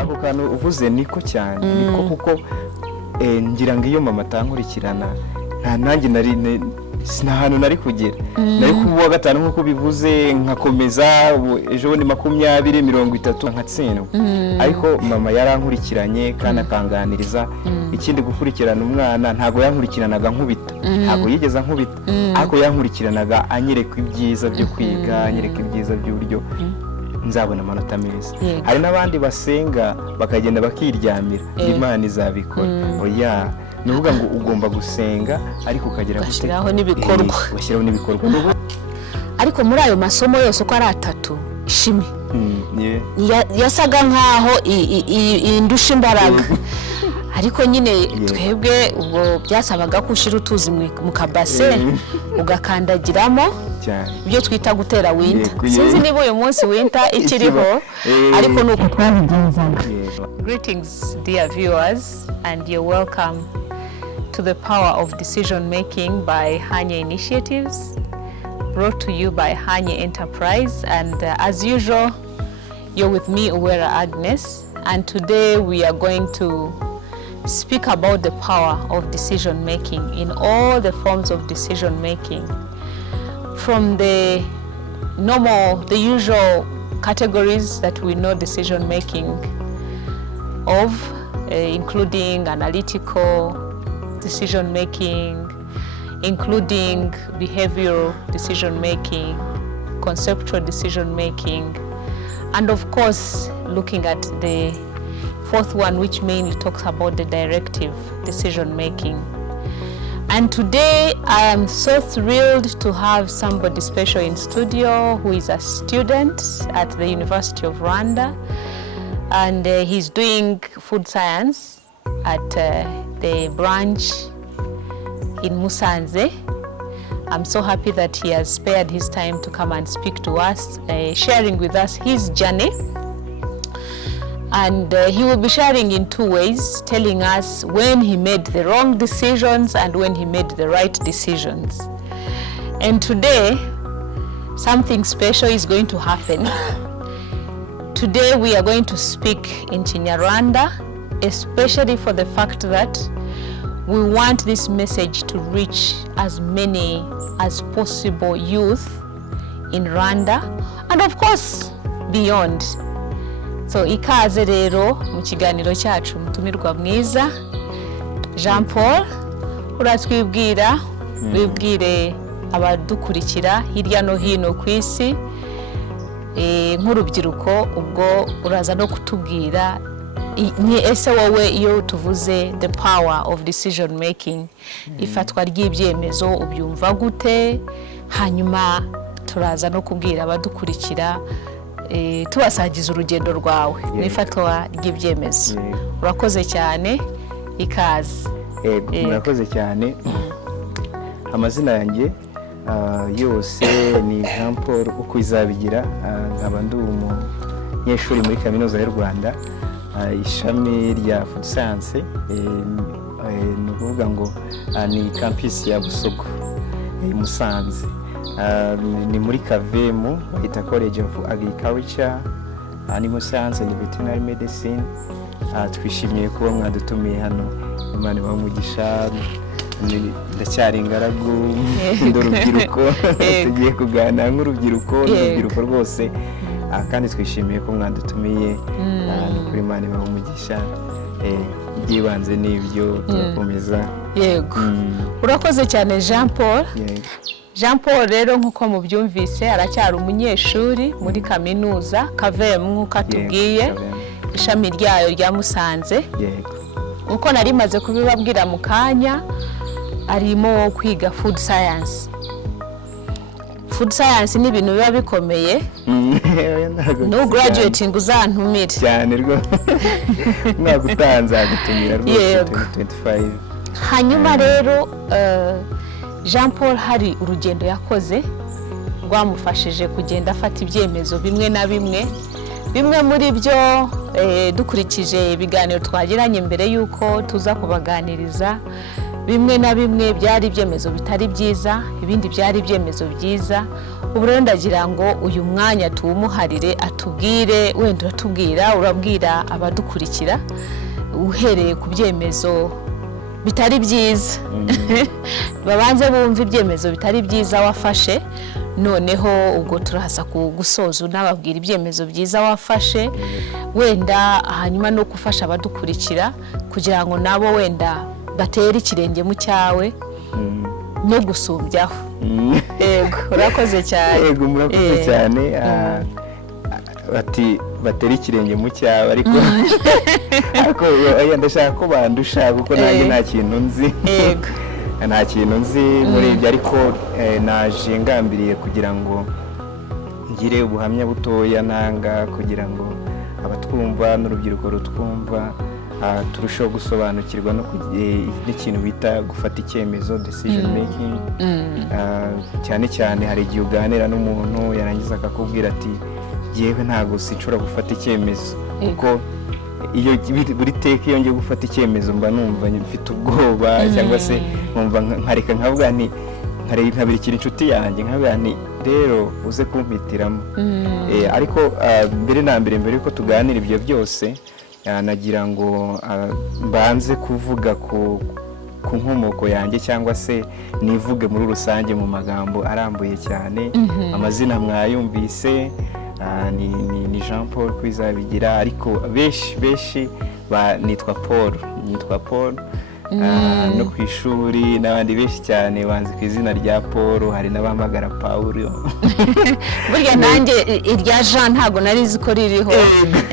ako kantu uvuze niko cyane niko kuko ngira ngo iyo mama atankurikirana nanjye nta hantu nari kugera nari kuwa gatanu nkuko bivuze nkakomeza ejo ni 20 30 nkatsindwa ariko mama yarankurikiranye kandi akanganiriza ikindi gukurikirana umwana ntago yankurikiranaga nkubita ntago yigeza nkubita ariko yankurikiranaga anyereka ibyiza byo kwiga anyereka ibyiza by'uburyo nzabona amanota meza hari n'abandi basenga bakagenda bakiryamira Imana izabikora oya nuvuga ngo ugomba gusenga ariko ukagera gushyiraho n'ibikorwa ariko muri ayo masomo yose uko ari 3 Ishimwe yasaga nkaho indusha imbaraga ariko nyine twebwe ubwo byasabaga kushira utuzi mu kabase ugakandagiramo ibyo twita gutera winter sinzi niba uyu munsi winter ikiriho ariko nuko twabigenzaga. Greetings dear viewers and you're welcome to the Power of Decision Making by Hanye Initiatives, brought to you by Hanye Enterprise, and as usual you're with me Uwera Agnes, and today we are going to speak about the power of decision making in all the forms of decision making, from the usual categories that we know decision making of, including analytical decision making, including behavioral decision making, conceptual decision making, and of course looking at the fourth one, which mainly talks about the directive decision making. And today I am so thrilled to have somebody special in studio who is a student at the University of Rwanda, and he's doing food science at the branch in Musanze. I'm so happy that he has spared his time to come and speak to us, sharing with us his journey. And he will be sharing in 2 ways, telling us when he made the wrong decisions and when he made the right decisions. And today, something special is going to happen. Today we are going to speak in Kinyarwanda, especially for the fact that we want this message to reach as many as possible youth in Rwanda and of course beyond. So ikaze rero mu kiganiro cyacu mutumirwa mwiza Jean Paul, uratwibwira wibwire abadukurikira hirya no hino ku isi nk'urubyiruko, ubwo uraza no kutubwira ni ese wowe iyo tuvuze the power of decision making, ifatwa ry'ibyemezo ubyumva gute, hanyuma turaza no kubwira abadukurikira tubasangiza urugendo rwawe n'ifatwa ry'ibyemezo. Urakoze cyane, ikaze. Murakoze cyane. Amazina yanjye yose ni Jean Paul Ukwizabigira, nkaba ndi umunyeshuri muri kaminuza y'u Rwanda ishami rya food science, ni ukuvuga ngo ni campus ya Busogo Musanze, ni muri KVM bahita College of Agriculture, Animal Science and Veterinary Medicine. Twishimiye kuba mwadutumiye hano, Imana ibamugisha. Ndacyari ingaragu nd'urubyiruko, tugiye kuganira nk'urubyiruko n'urubyiruko rwose, kandi twishimiye ko mwadutumiye kuri Imana ibamugisha. Byibanze n'ibyo turakomeza. Yego, urakoze cyane Jean Paul. Jean Paul rero nk'uko mubyumvise aracyari umunyeshuri muri kaminuza KVM nk'uko atubwiye, ishami ryayo rya Musanze. Uko nari maze kubibabwira mu kanya, arimo kwiga food science. Food science ni ibintu biba bikomeye, no graduating uzantumire cyane rwo mwagutanza gutumira rwose 2025. Hanyuma rero Jean Paul hari urugendo yakoze rwamufashije kugenda afata ibyemezo bimwe na bimwe muri byo dukurikije ibiganiro twagiranye mbere yuko tuza kubaganiriza. Bimwe na bimwe byari ibyemezo bitari byiza, ibindi byari ibyemezo byiza. ubu rero ndagira ngo uyu mwanya tuwumuharire atubwire, wenda urabwira abadukurikira uhereye ku byemezo bitari byiza babanze bumva ibyemezo bitari byiza wafashe, noneho ubwo turahaza gusoza unababwira ibyemezo byiza wafashe, wenda hanyuma no gufasha abadukurikira kugira ngo nabo wenda batere ikirenge mu cyawe no gusumbyaho. Yego, urakoze cyane. Yego, murakoze cyane. Bati batera ikirenge mu cyawe, ariko ndashaka ko bandusha kuko nanjye nta kintu nzi. Yego, nta kintu nzi muri ibyo, ariko naje ngambiriye kugira ngo ngire ubuhamya butoya ntanga kugira ngo abatwumva n'urubyiruko rutwumva turushaho gusobanukirwa n'ikintu bita gufata icyemezo, decision making. Cyane cyane hari igihe uganira n'umuntu yarangiza akakubwira ati yewe ntabwo sinshobora gufata icyemezo, kuko iyo buri teka iyo ngiye gufata icyemezo mba numva mfite ubwoba, cyangwa se nkumva nkareka nkavuga nti nkabirikira inshuti yanjye nkavuga nti rero uze kumpitiramo. Ariko mbere na mbere yuko tuganira ibyo byose, nagira ngo mbanze kuvuga ku nkomoko yanjye, cyangwa se nivuge muri rusange mu magambo arambuye cyane. Amazina mwayumvise, ni Jean Paul Kwizabigira, ariko benshi nitwa Paul. No ku ishuri n'abandi benshi cyane banzi ku izina rya Paul, hari n'abamagara Paulo. Burya nanjye irya Jean ntabwo nari nzi ko ririho,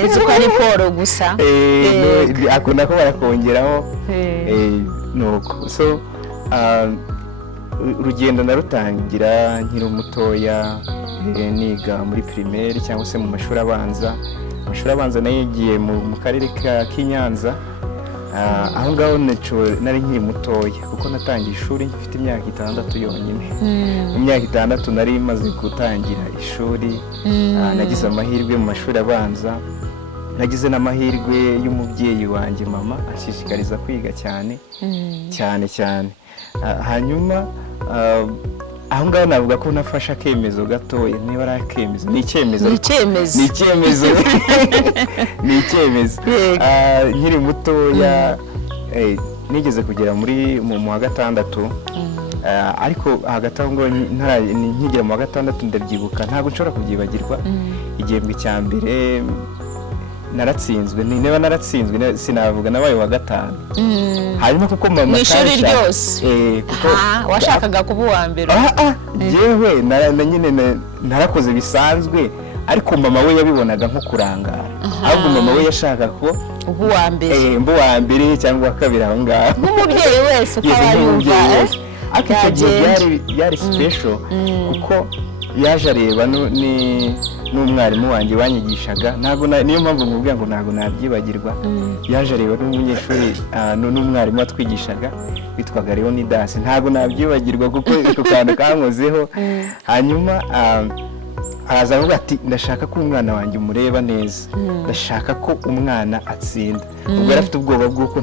nzi ko ari Paul gusa. Akunda ko barakongeraho nuko. So urugendo narutangira nkiri mutoya, niga muri primaire cyangwa se mu mashuri abanza. Amashuri abanza nayigiye mu karere k'i Nyanza. Aho ngaho nari nkiri mutoya kuko natangiye ishuri mfite imyaka 6 yonyine. Mu myaka 6 nari maze gutangira ishuri. Nagize amahirwe mu mashuri abanza, nagize n'amahirwe y'umubyeyi wanjye mama ashishikariza kwiga cyane. Hanyuma aho ngaho navuga ko nafashe akemezo gatoya, niba ari akemezo, ni icyemezo. Nkiri mutoya nigeze kugera mu wa 6, ariko hagati aho ngo nkigera mu wa 6 ndabyibuka, ntabwo nshobora kubyibagirwa. Igihembwe cya mbere naratsinzwe, niba naratsinzwe sinavuga nabaye wa 5. Hanyuma kuko mama mu ishuri ryose washakaga kuba uwa mbere. Yewe nyine narakoze bisanzwe, ariko mama we yabibonaga nko kurangara. Ahubwo mama we yashaka ko ubu wa mbere, mbu wa mbere cyangwa wa kabiri aho ngaho. Nk'umubyeyi wese uko yumva. Ariko icyo gihe byari special, kuko yaje areba n'umwarimu wanjye wanyigishaga. Niyo mpamvu nkubwira ngo ntabwo nabyibagirwa. Yaje areba n'umunyeshuri n'umwarimu watwigishaga witwaga Leonidas, ntabwo nabyibagirwa kuko iko kantu kankozeho. Hanyuma araza avuga ati ndashaka ko umwana wanjye umureba neza, ndashaka ko umwana atsinda. Ubwo yari afite ubwoba bw'uko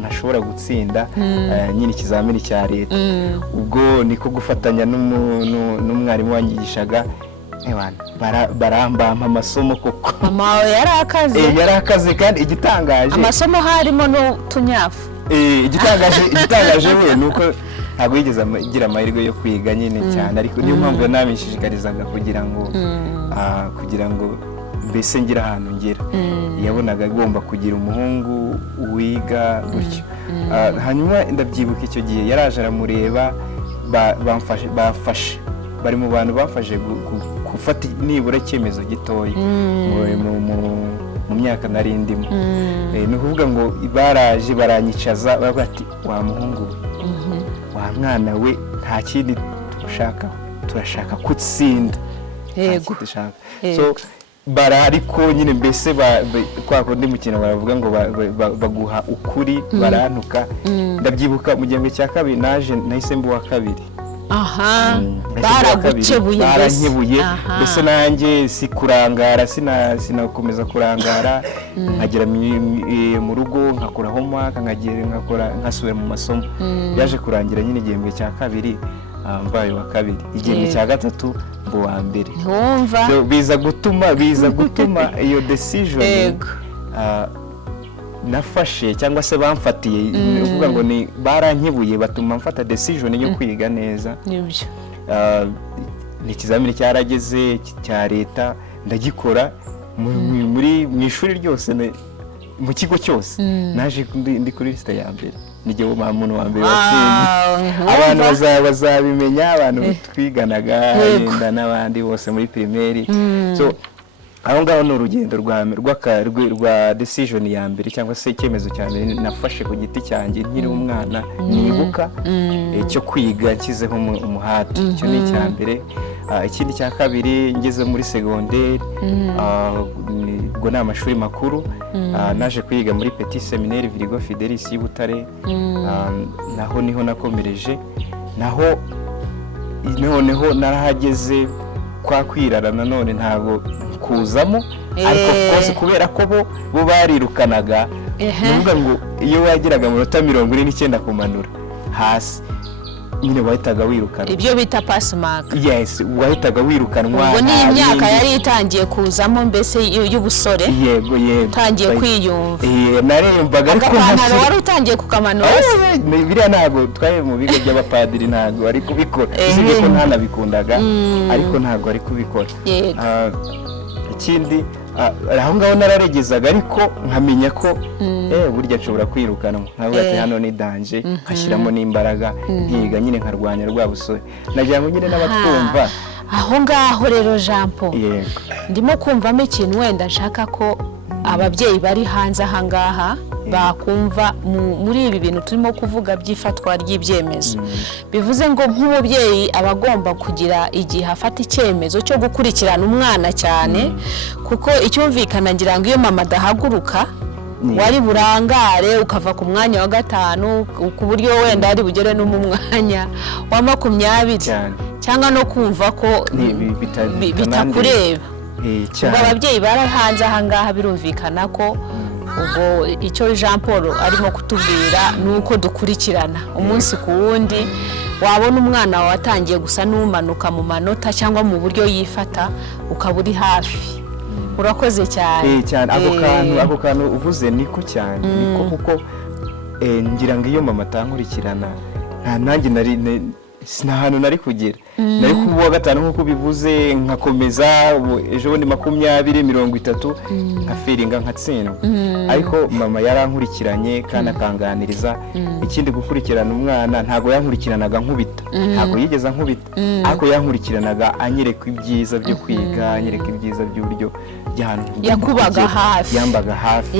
ntashobora gutsinda nyine ikizamini cya leta. Ubwo niko gufatanya n'umwarimu wanyigishaga, barambampa amasomo koko. Mama wawe yari akaze kandi igitangaje amasomo harimo n'utunyafu. Igitangaje we nuko ntabwo yigeze agira amahirwe yo kwiga nyine cyane, ariko niyo mpamvu namishishikarizaga kugira ngo mbese ngira ahantu ngera. Yabonaga agomba kugira umuhungu wiga gutyo. Hanyuma ndabyibuka icyo gihe yaraje aramureba, bari mu bantu bafashe gufata nibura icyemezo gitoya mu myaka nari ndimo. Ni ukuvuga ngo baraje baranyicaza baravuga ati wa muhungu wa mwana we nta kindi turashaka gutsinda. Yego. So ariko nyine mbese kwa kundi mukino baravuga ngo baguha ukuri, barantuka. Ndabyibuka mu gihembwe cya kabiri nahise mbu wa kabiri. Barankebuye mbese nanjye si kurangara, sinakomeza kurangara. Nkagera mu rugo nkakora homework, nkasubira mu masomo. Yaje kurangira nyine igihembwe cya kabiri mbaye wa kabiri, igihembwe cya gatatu mbu wa mbere. ntiwumva So, biza gutuma iyo decision nafashe cyangwa se bamfatiye, ni ukuvuga ngo ni barankebuye batuma mfata decision yo kwiga neza. nibyo Ni ikizamini cyarageze cya leta ndagikora mu ishuri ryose, mu kigo cyose naje ndi kuri liste ya mbere, nijye muntu wa mbere watsinze. Abantu bazabimenya, abantu twiganaga yenda n'abandi bose muri primaire. So aho ngaho ni urugendo rwa decision ya mbere cyangwa se icyemezo cya mbere nafashe ku giti cyanjye nkiri umwana nibuka cyo kwiga nshyizeho umuhati. Icyo ni icya mbere. Ikindi cya kabiri ngeze muri segonderi, ubwo ni amashuri makuru, naje kwiga muri Petit Seminaire Virigo Fidelis y'Ibutare. Naho niho nakomereje, noneho narahageze kwa kwirara nanone ntabwo kuzamo, ariko kose kubera ko bo barirukanaga, nuvuga ngo iyo wagiraga mu minota 49 kumanura hasi nyine wahitaga wirukana, ibyo bita pass mark. Yes, wahitaga wirukanwa. Ubwo ni imyaka yari itangiye kuzamo mbese y'ubusore. Yego utangiye kwiyumva. Narembaga ariko agapantaro wari utangiye kukamanura. Biriya ntabwo twari mu bigo by'abapadiri, ntabwo ari kubikora, usibye ko ntanabikundaga, ariko ntabwo ari kubikora. Ikindi aho ngaho nararegezaga, ariko nkamenya ko burya nshobora kwirukanwa, nkavuga ati hano ni danje, nkashyiramo n'imbaraga nkiga nyine nkarwanya rwa busore. Nagira ngo nyine n'abatwumva aho ngaho rero Jean Paul, ndimo kumvamo ikintu wenda nshaka ko ababyeyi bari hanze aha ngaha bakumva muri ibi bintu turimo kuvuga by'ifatwa ry'ibyemezo. Bivuze ngo nk'umubyeyi aba agomba kugira igihe afata icyemezo cyo gukurikirana umwana cyane, kuko icyumvikana ngira ngo iyo mama adahaguruka wari burangare ukava ku mwanya wa 5 ku buryo wenda ari bugere no mu mwanya wa 20 cyangwa no kumva ko bitakureba. Ubwo ababyeyi bari hanze aha ngaha birumvikana ko ubwo icyo Jean Paul arimo kutubwira ni uko dukurikirana umunsi ku wundi. Wabona umwana watangiye gusa n'umanuka mu manota cyangwa mu buryo yifata, ukaba uri hafi. Urakoze cyane. Cyane ako kantu uvuze niko cyane, niko kuko ngira ngo iyo mama atankurikirana nanjye nta hantu nari kugera. Nari kuba wa gatanu nk'uko bivuze, nkakomeza ejo bundi 20, 30 nkaferinga nkatsindwa. Ariko mama yarankurikiranye kandi akanganiriza. Ikindi gukurikirana umwana ntago yankurikiranaga nkubita, ntago yigeze nkubita, ariko yankurikiranaga anyereka ibyiza byo kwiga, anyereka ibyiza by'uburyo by'ahantu yakubaga hafi, yambaga hafi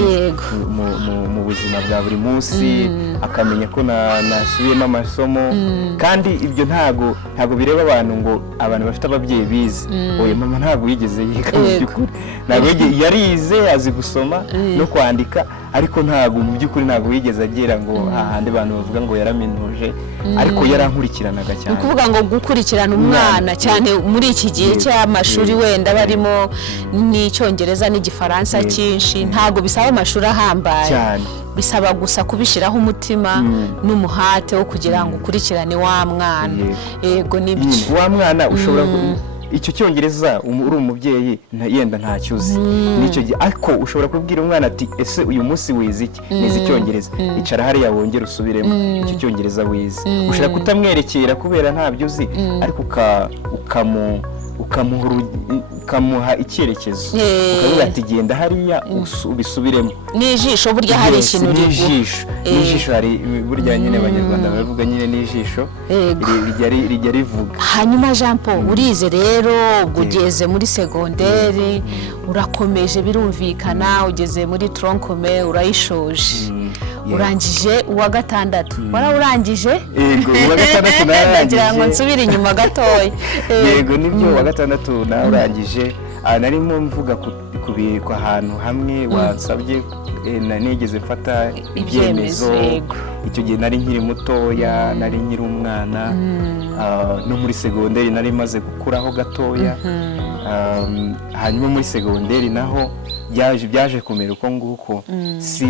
mu buzima bwa buri munsi, akamenya ko nasubiyemo amasomo. Kandi ibyo ntago bireba abantu ngo abantu bafite ababyeyi bize. Oya, mama ntago yigeze yiga mu by'ukuri, ntago yarize azi gusoma no kwandika, ariko ntago mu by'ukuri ntago yigeze agera ngo hahandi abantu bavuga ngo yaraminuje, ariko yarankurikiranaga cyane. Ukuvuga ngo gukurikirana umwana cyane muri iki gihe cy'amashuri wenda barimo n'icyongereza n'igifaransa cyinshi, ntago bisaba amashuri ahambaye cyane, bisaba gusa kubishiraho umutima n'umuhate wo kugira ngo ukurikirane wa mwana. Yego nibyo, wa mwana ushobora icyo cyongereza uri umubyeyi yenda ntacyuzi nicyo gihe, ariko ushobora kubwira umwana ati ese uyu munsi wize iki? Nize icyongereza. Icara hariya wongera usubiremo icyo cyongereza wize. Ushobora kutamwerekera kubera ntabyo uzi, ariko ukamuha icyerekezo, ukavuga ati genda hariya ubisubiremo. N'ijisho burya hari ikintu n'ijisho hari burya nyine abanyarwanda bavuga nyine n'ijisho rijya rivuga. Hanyuma Jean Paul, urize rero, ugeze muri segonderi, urakomeje birumvikana, ugeze muri troncome urayishoje, urangije uwa 6. Warawurangije? Yego, uwa 6 narangije. Ndagira ngo nsubire inyuma gatoya. Yego, nibyo uwa 6 narangije. Narimo mvuga kubikwa ahantu hamwe wansabye, nigeze mfata ibyemezo. Icyo gihe nari nkiri mutoya, nari nkiri umwana, no muri segonderi nari maze gukuraho gatoya. Hanyuma muri segonderi naho byaje kumera uko nguko. Si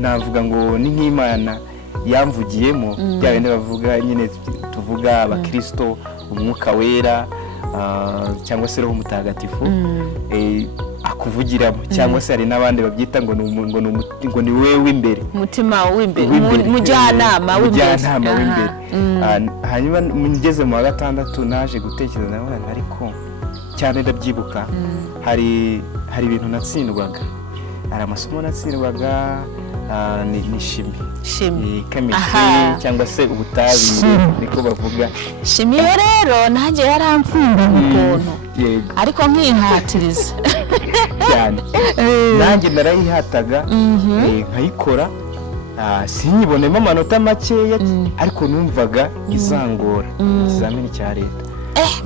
navuga ngo ni nk'Imana yamvugiyemo bya bindi bavuga nyine tuvuga abakristo umwuka wera cyangwa se roho mutagatifu akuvugiramo cyangwa se hari n'abandi babyita ngo ni wewe w'imbere, umutima w'imbere, umujyanama w'imbere. Hanyuma ngeze mu wa gatandatu naje gutekereza nawe ariko cyane ndabyibuka hari ibintu natsindwaga, hari amasomo natsindwaga ni shimi chemistry cyangwa se ubutabire niko bavuga. Shimi rero nanjye yaramfunga ukuntu ariko nkihatiriza cyane, nanjye narayihataga nkayikora sinyibonemo amanota makeya ariko numvaga izangora ikizamini cya leta.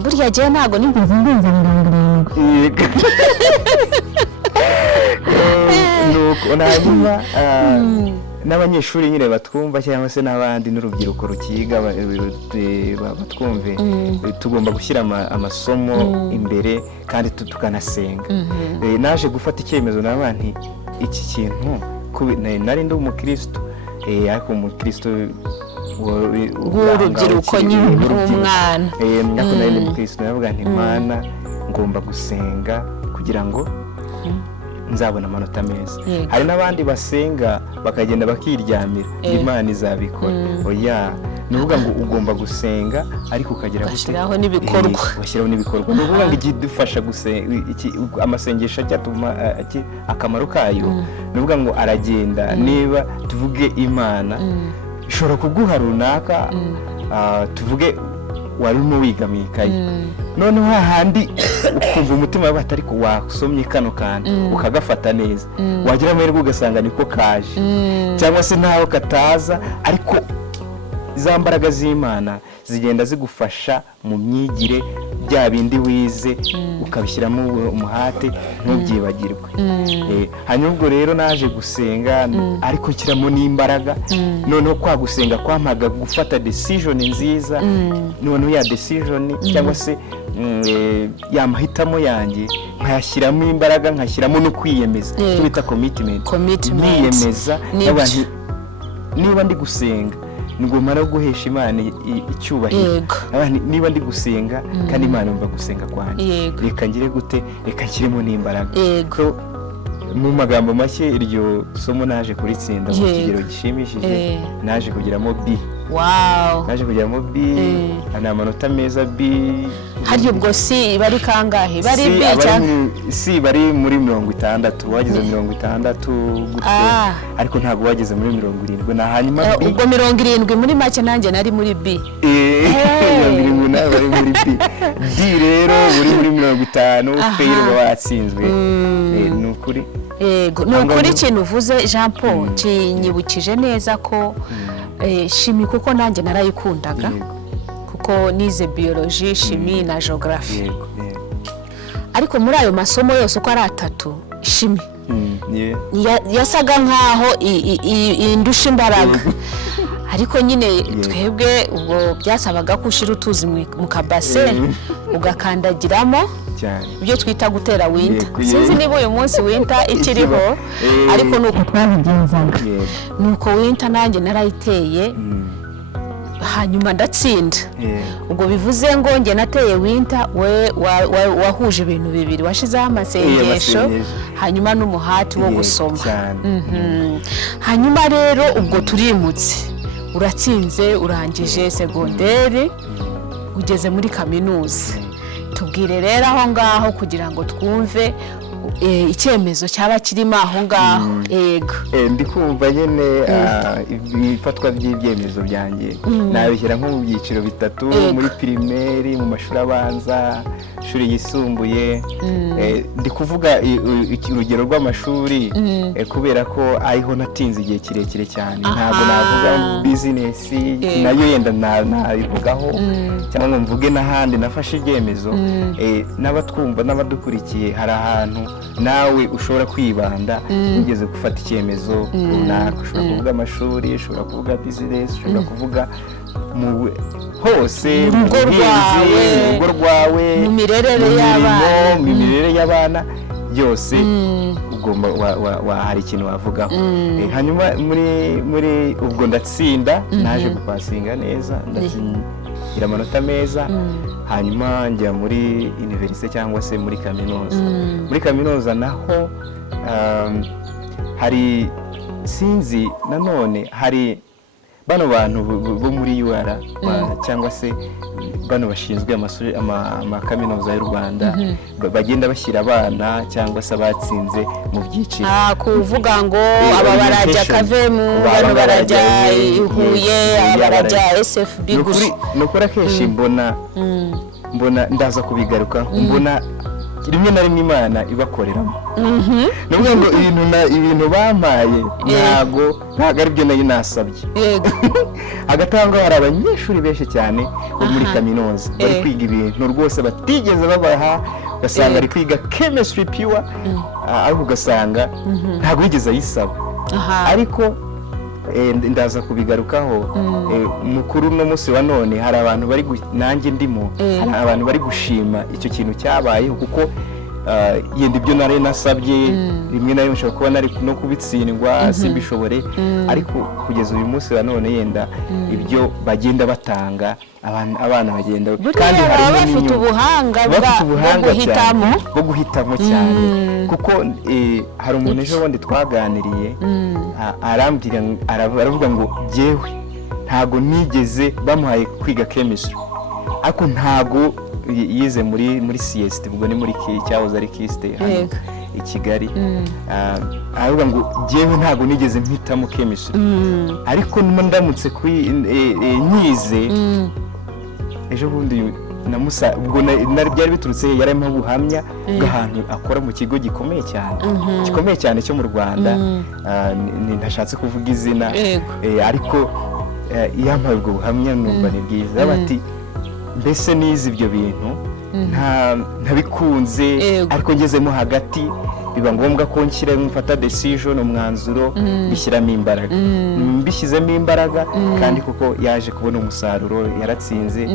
Burya jye ntago nigeze ndinze 70. Hanyuma n'abanyeshuri nyine batwumva cyangwa se n'abandi n'urubyiruko rukiga batwumve, tugomba gushyira amasomo imbere kandi tukanasenga. Naje gufata icyemezo n'abandi iki kintu nari ndi umukristo ariko umukristo w'urubyiruko nyine umwana nako nari ndi umukristo, navuga nti Mana ngomba gusenga kugira ngo nzabona amanota meza. Hari n'abandi basenga bakagenda bakiryamira Imana izabikora. Oya, nuvuga ngo ugomba gusenga ariko ukagira gushyiraho n'ibikorwa, nuvuga ngo igidufasha gusenga amasengesho cyatuma akamaro kayo, nuvuga ngo aragenda niba tuvuge Imana ishobora kuguha runaka, tuvuge warimo wigamiye ikayi, noneho hahandi ukumva umutima wawe ariko wasomye kano kantu ukagafata neza, wagira amahirwe ugasanga niko kaje cyangwa se ntaho kataza, ariko za mbaraga z'Imana zigenda zigufasha mu myigire, bya bindi wize ukabishyiramo umuhate ntubyibagirwe. Hanyuma ubwo rero naje gusenga ariko nshyiramo n'imbaraga, noneho kwa gusenga kwampaga gufata decision nziza, noneho ya decision cyangwa se ya mahitamo yanjye nkayashyiramo imbaraga, nkashyiramo no kwiyemeza, twita commitment. Niyemeza n'abantu niba ndi gusenga ngomba no guhesha Imana icyubahiro, niba ndi gusenga kandi Imana yumva gusenga kwanjye, reka ngire gute, reka nshyiremo n'imbaraga. Mu magambo make iryo somo naje kuritsinda mu kigero gishimishije, naje kugeramo B. Naje kugeramo B, ni amanota meza B. Hari ubwo si bari kangahe? Bari B cyane? Si bari muri 60, wageze 60 gutyo, ariko ntabwo wageze muri 70. Na hanyuma ubwo 70 muri make nanjye nari muri B. 70 bari muri B. D rero buri muri 50 fail watsinzwe. Ni ukuri. Yego, ni ukuri ikintu uvuze Jean Paul kinyibukije neza ko shimi kuko nanjye narayikundaga, kuko nize biology, shimi na geography. Ariko muri ayo masomo yose uko ari atatu, shimi yasaga nkaho indusha imbaraga, ariko nyine twebwe ubwo byasabaga ko ushira utuzi mu kabase ugakandagiramo ibyo twita gutera winter. Sinzi niba uyu munsi winter ikiriho, ariko nuko twabigenzaga. Nuko winter nanjye narayiteye, hanyuma ndatsinda. Ubwo bivuze ngo nge nateye winter, we wahuje ibintu bibiri, washizeho amasengesho hanyuma n'umuhati wo gusoma. Hanyuma rero ubwo turimutse, uratsinze, urangije segonderi, ugeze muri kaminuza. Tubwire rero aho ngaho kugira ngo twumve icyemezo cyaba kirimo aho ngaho. Yego, ndi kumva nyine ibifatwa by'ibyemezo byanjye nabishyira nko mu byiciro bitatu, muri primaire, mu mashuri abanza, ishuri yisumbuye. Ndi kuvuga urugero rw'amashuri kubera ko ariho natinze igihe kirekire cyane, ntabwo navuga business nayo yenda nabivugaho cyangwa ngo mvuge n'ahandi nafashe ibyemezo. N'abatwumva n'abadukurikiye, hari ahantu nawe ushobora kwibanda ugeze gufata icyemezo runaka. Ushobora kuvuga amashuri, ushobora kuvuga business, ushobora kuvuga hose, mu rugo rwawe, mu mirerere y'abana. byose ugomba hari ikintu wavugaho. Hanyuma muri ubwo ndatsinda, naje gupasinga neza, ndatsinda amanota meza, hanyuma njya muri universite cyangwa se muri kaminuza. Muri kaminuza naho hari sinzi nanone hari bano bantu bo muri UR cyangwa se bano bashinzwe amakaminuza y'u Rwanda bagenda bashyira abana cyangwa se abatsinze mu byiciro, kuvuga ngo aba barajya Kavemu, bano barajya Huye, aba barajya SFB gusa. Nukora kenshi mbona ndaza kubigaruka, mbona rimwe na rimwe Imana ibakoreramo. Nubwo ngo ibintu bampaye ntago ari byo nayo nasabye. Agatanga hari abanyeshuri benshi cyane bo muri kaminuza bari kwiga ibintu rwose batigeze babaha, ugasanga ari kwiga chemistry pure, ariko ugasanga ntago yigeze ayisaba. Ariko ndaza kubigarukaho mukuru no munsi wa none hari abantu bari nanjye ndimo, hari abantu bari gushima icyo kintu cyabayeho, kuko yenda ibyo nari nasabye rimwe na rimwe nshobora kuba nari no kubitsindwa simbishobore, ariko kugeza uyu munsi wa none yenda ibyo bagenda batanga abana bagenda, kandi hari bafite ubuhanga bwo guhitamo cyane, kuko hari umuntu ejo bundi twaganiriye arambwira, aravuga ngo jyewe ntago nigeze bamuhaye kwiga chemistry, ariko ntago yize muri CST, ubwo ni muri cyahoze ari KIST hano i Kigali. Aravuga ngo jyewe ntago nigeze mpitamo chemistry, ariko ndamutse nyize ejo bundi ubwo byari biturutse yarimo ubuhamya bw'ahantu akora mu kigo gikomeye cyane cyo mu Rwanda, ntashatse kuvuga izina, ariko yampaye ubwo buhamya numva ni bwiza. Bati mbese nize ibyo bintu ntabikunze, ariko ngezemo hagati biba ngombwa ko mfata decision, umwanzuro, bishyiramo imbaraga. Mbishyizemo imbaraga kandi kuko yaje kubona umusaruro, yaratsinze,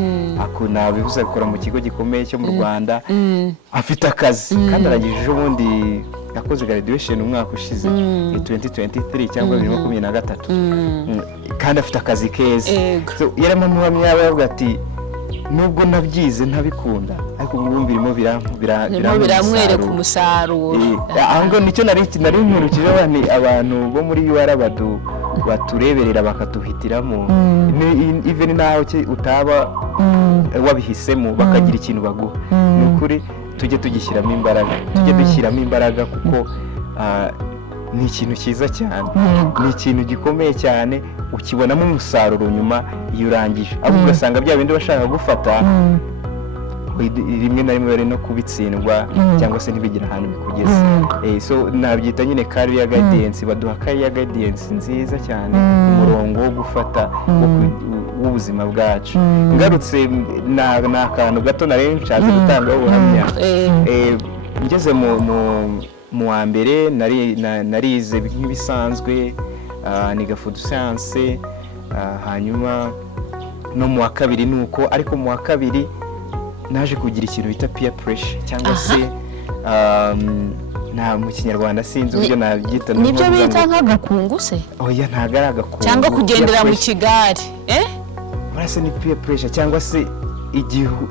nabivuze akora mu kigo gikomeye cyo mu Rwanda, afite akazi kandi arangije ejo bundi yakoze graduation umwaka ushize 2023 cyangwa 2023, kandi afite akazi keza. Yarimo muhamya yavuga ati nubwo nabyize ntabikunda, ariko ubu birimo biramwereka umusaruro. Ahubwo nicyo nari nkurukije abantu bo muri UR batureberera bakatuhitiramo, even naho utaba wabihisemo bakagira ikintu baguha. Nukuri tujye tugishyiramo imbaraga, kuko ni ikintu cyiza cyane, ni ikintu gikomeye cyane, ukibonamo umusaruro nyuma iyo urangije. Ahubwo ugasanga bya bindi bashaka gufata rimwe na rimwe bari no kubitsindwa cyangwa se ntibigire ahantu bikugeza. So nabyita nyine career guidance, baduha career guidance nziza cyane, umurongo wo gufata w'ubuzima bwacu. Ngarutse n'akantu gato nari nshatse gutanga ubuhamya. Ngeze mu wa mbere narize nk'ibisanzwe, niga food science, hanyuma no mu wa kabiri nuko, ariko mu wa kabiri naje kugira ikintu bita peer pressure cyangwa se nta mu Kinyarwanda sinzi uburyo nabyita. Nibyo bita nk'agakungu se? Oya, ntago ari agakungu cyangwa kugendera mu kigare. Urase ni peer pressure cyangwa se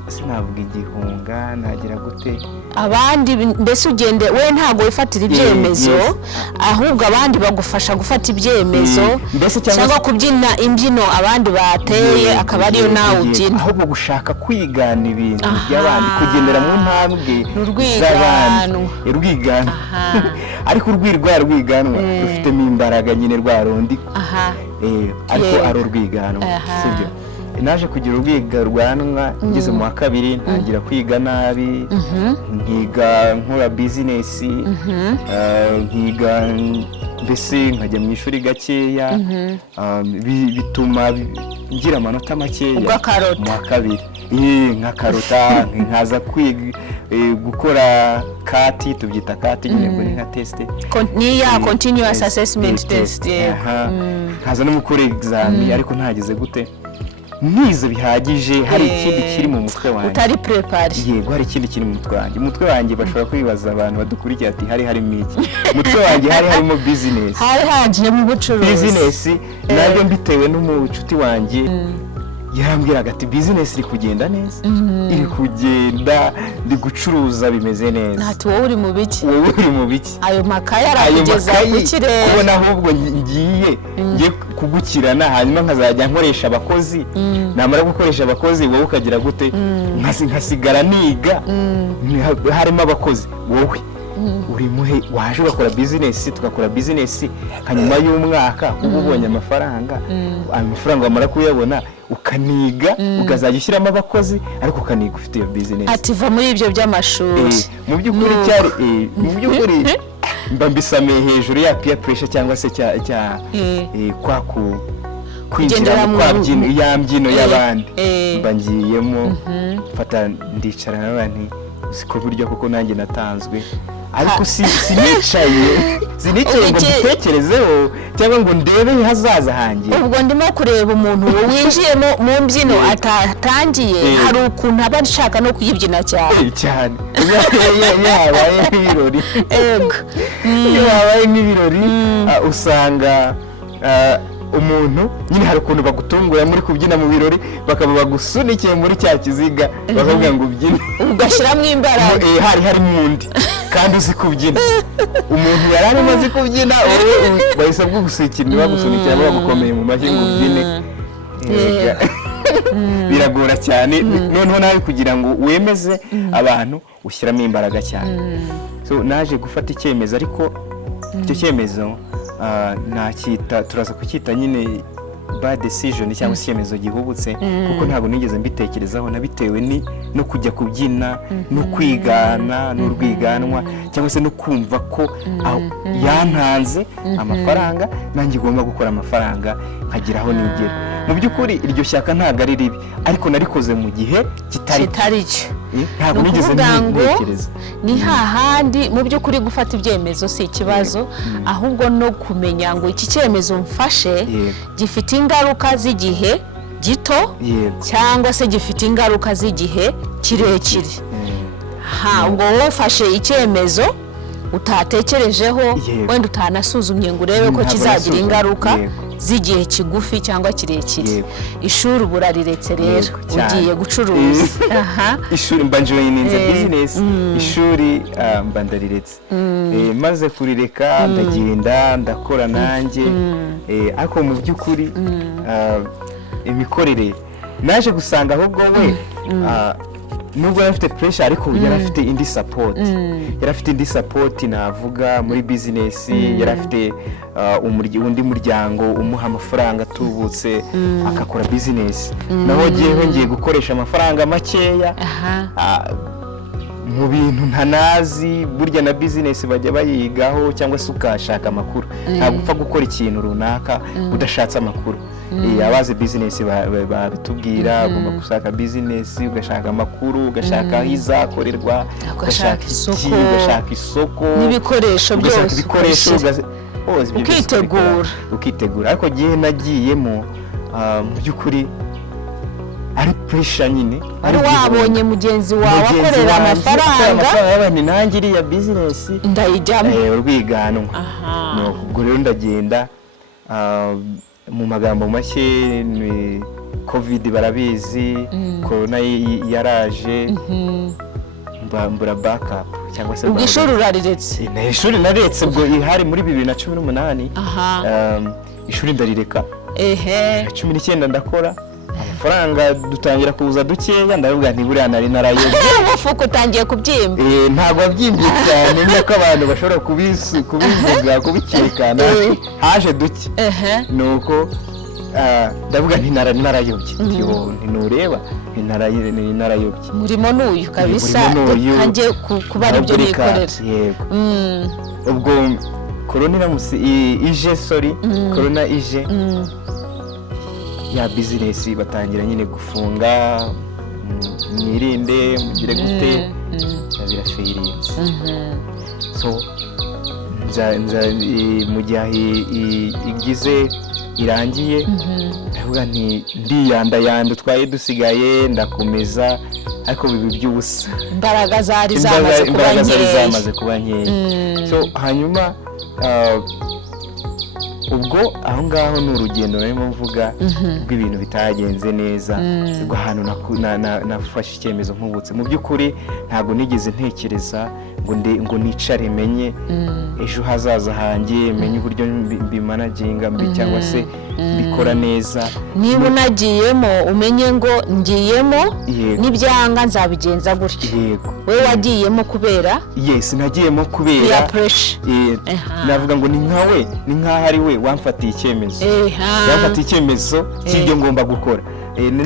sinavuga igihunga, nagira gute, abandi mbese ugende we ntago wifatira ibyemezo, ahubwo abandi bagufasha gufata ibyemezo, cyangwa kubyina imbyino abandi bateye akaba ariyo nawe ubyina, ahubwo gushaka kwigana ibintu by'abandi, kugendera mu ntambwe z'abandi, urwigana. Ariko urwiganwa rufitemo imbaraga nyine rwa rundi, ariko ari urwiganwa, sibyo? Naje kugira urwiganwa ngeze mu wa kabiri, ntangira kwiga nabi, nkiga nkora business, nkiga mbese nkajya mu ishuri gakeya, bituma ngira amanota makeya mu wa kabiri, nkakarota, nkaza kwiga gukora kati, tubyita kati nyine ngo ni nka test, ni ya continuous assessment test, nkaza no gukora exam, ariko ntageze gute nize bihagije hari ikindi kiri mu mutwe wanjye utari prepare. yego hari ikindi kiri mu mutwe wanjye. Umutwe wanjye bashobora kwibaza abantu badukurikiye ati harimo iki. Umutwe wanjye harimo business, hari hagiye mu bucuruzi. business nabyo mbitewe n'umucuti wanjye yarambwiraga ati business iri kugenda neza, iri kugenda, ndi gucuruza bimeze neza. Ati wowe uri mu biki? Wowe uri mu biki? Ayo makaye arageza ku kirere. Kubona ahubwo ngiye kugukirana hanyuma nkazajya nkoresha abakozi, namara gukoresha abakozi wowe ukagira gute, nkasigara niga harimo abakozi. Wowe uri muhe waje ugakora business, tugakora business, hanyuma y'umwaka uba ubonye amafaranga, amafaranga wamara kuyabona ukaniga, ukazajya ushyiramo abakozi, ariko ukaniga ufite iyo business. Ati va muri ibyo by'amashuri. Mu by'ukuri cyari mu by'ukuri mba mbisamiye hejuru ya peer pressure cyangwa se kwa kwinjira mu ya mbyino y'abandi. Mba ngiyemo mfata ndicara n'abandi siko buryo kuko nanjye natanzwe, ariko sinicaye ngo mbitekerezeho cyangwa ngo ndebe hazaza hanjye. Ubwo ndimo kureba umuntu winjiyemo mu mbyino atatangiye, hari ukuntu aba ashaka no kuyibyina cyane. Yabaye nk'ibirori, yabaye nk'ibirori usanga umuntu nyine hari ukuntu bagutungura muri kubyina mu birori, bakaba bagusunikiye muri cya kiziga bakavuga ngo ubyine, ugashyiramo imbaraga. hari mundi kandi uzi kubyina. Umuntu yari arimo azi kubyina, bahise bagusunikira, bagusunikira bagukomeye mu mashyi ngo ubyine. Biragora cyane. Noneho nawe kugira ngo wemeze abantu ushyiramo imbaraga cyane. So naje gufata icyemezo, ariko icyo cyemezo turaza kucyita nyine bad decision cyangwa se icyemezo gihubutse, kuko ntabwo nigeze mbitekerezaho. Nabitewe no kujya kubyina, no kwigana, n'urwiganwa, cyangwa se no kumva ko yantanze amafaranga, nanjye ngomba gukora amafaranga nkagira aho nigera. Mu by'ukuri iryo shyaka ntabwo ari ribi, ariko narikoze mu gihe kitari cyo. Ntabwo nigeze mbitekereza. Ni hahandi mu by'ukuri gufata ibyemezo si ikibazo, ahubwo no kumenya ngo iki cyemezo mfashe gifite ingaruka z'igihe gito cyangwa se gifite ingaruka z'igihe kirekire. Ngo wowe ufashe icyemezo utatekerejeho, wenda utanasuzumye ngo urebe ko kizagira ingaruka z'igihe kigufi cyangwa kirekire. Ishuri burariretse rero, ugiye gucuruza. Ishuri mba njoyininze business, ishuri mba ndariretse. Maze kurireka ndagenda ndakora nanjye, ariko mu by'ukuri imikorere naje gusanga ahubwo we nubwo yari afite pressure, ariko yari afite indi support navuga muri business. Yari afite undi muryango umuha amafaranga atubutse akakora business, naho ngiye gukoresha amafaranga makeya mu bintu ntanazi. Burya na business bajya bayigaho cyangwa se ukashaka amakuru. Ntabwo upfa gukora ikintu runaka udashatse amakuru. Abazi business babitubwira, ugomba gushaka business, ugashaka amakuru, ugashaka aho izakorerwa, ugashaka isoko n'ibikoresho byose, ukitegura. Ariko gihe nagiyemo mu by'ukuri ari pressure nyine, ari wabonye mugenzi wawe akorera amafaranga, ni nanjye iriya business ndayijyamo, urwiganwa. Ubwo rero ndagenda, mu magambo make ni covid barabizi, corona yaraje, mbura backup cyangwa se ishuri urariretse. Ishuri naretse ubwo ihari muri 2018. Ishuri ndarireka 19 ndakora, amafaranga dutangira kuza dukeya, ndavuga nti buriya nari narayobye. Umufuko utangiye kubyimba. Ntabwo wabyimbye cyane nk'uko abantu bashobora kubivuga kubikekana, haje duke. Nuko ndavuga nti narayobye. Ntureba narayobye. Murimo n'uyu kabisa, kanjye kuba ari byo nikorera. Ubwo corona ije, ya business batangira nyine gufunga, mwirinde mugire gute, birafeirinze. So mu gihe igize irangiye ndavuga nti ndiyandayanda utwaye dusigaye ndakomeza ariko bibi by'ubusa, imbaraga zari zamaze kuba nkeya. So hanyuma ubwo aho ngaho ni urugendo narimo mvuga rw'ibintu bitagenze neza, rw'ahantu nafashe icyemezo nkubutse. Mu by'ukuri ntabwo nigeze ntekereza ngo nicare menye ejo hazaza hanjye, menye uburyo mbimanaginga cyangwa se bikora neza. Niba unagiyemo umenye ngo ngiyemo n'ibyanga nzabigenza gutya. Yego, wowe wagiyemo kubera? Yes, nagiyemo kubera navuga ngo ni nkaho ari we wamfatiye icyemezo, yamfatiye icyemezo cy'ibyo ngomba gukora.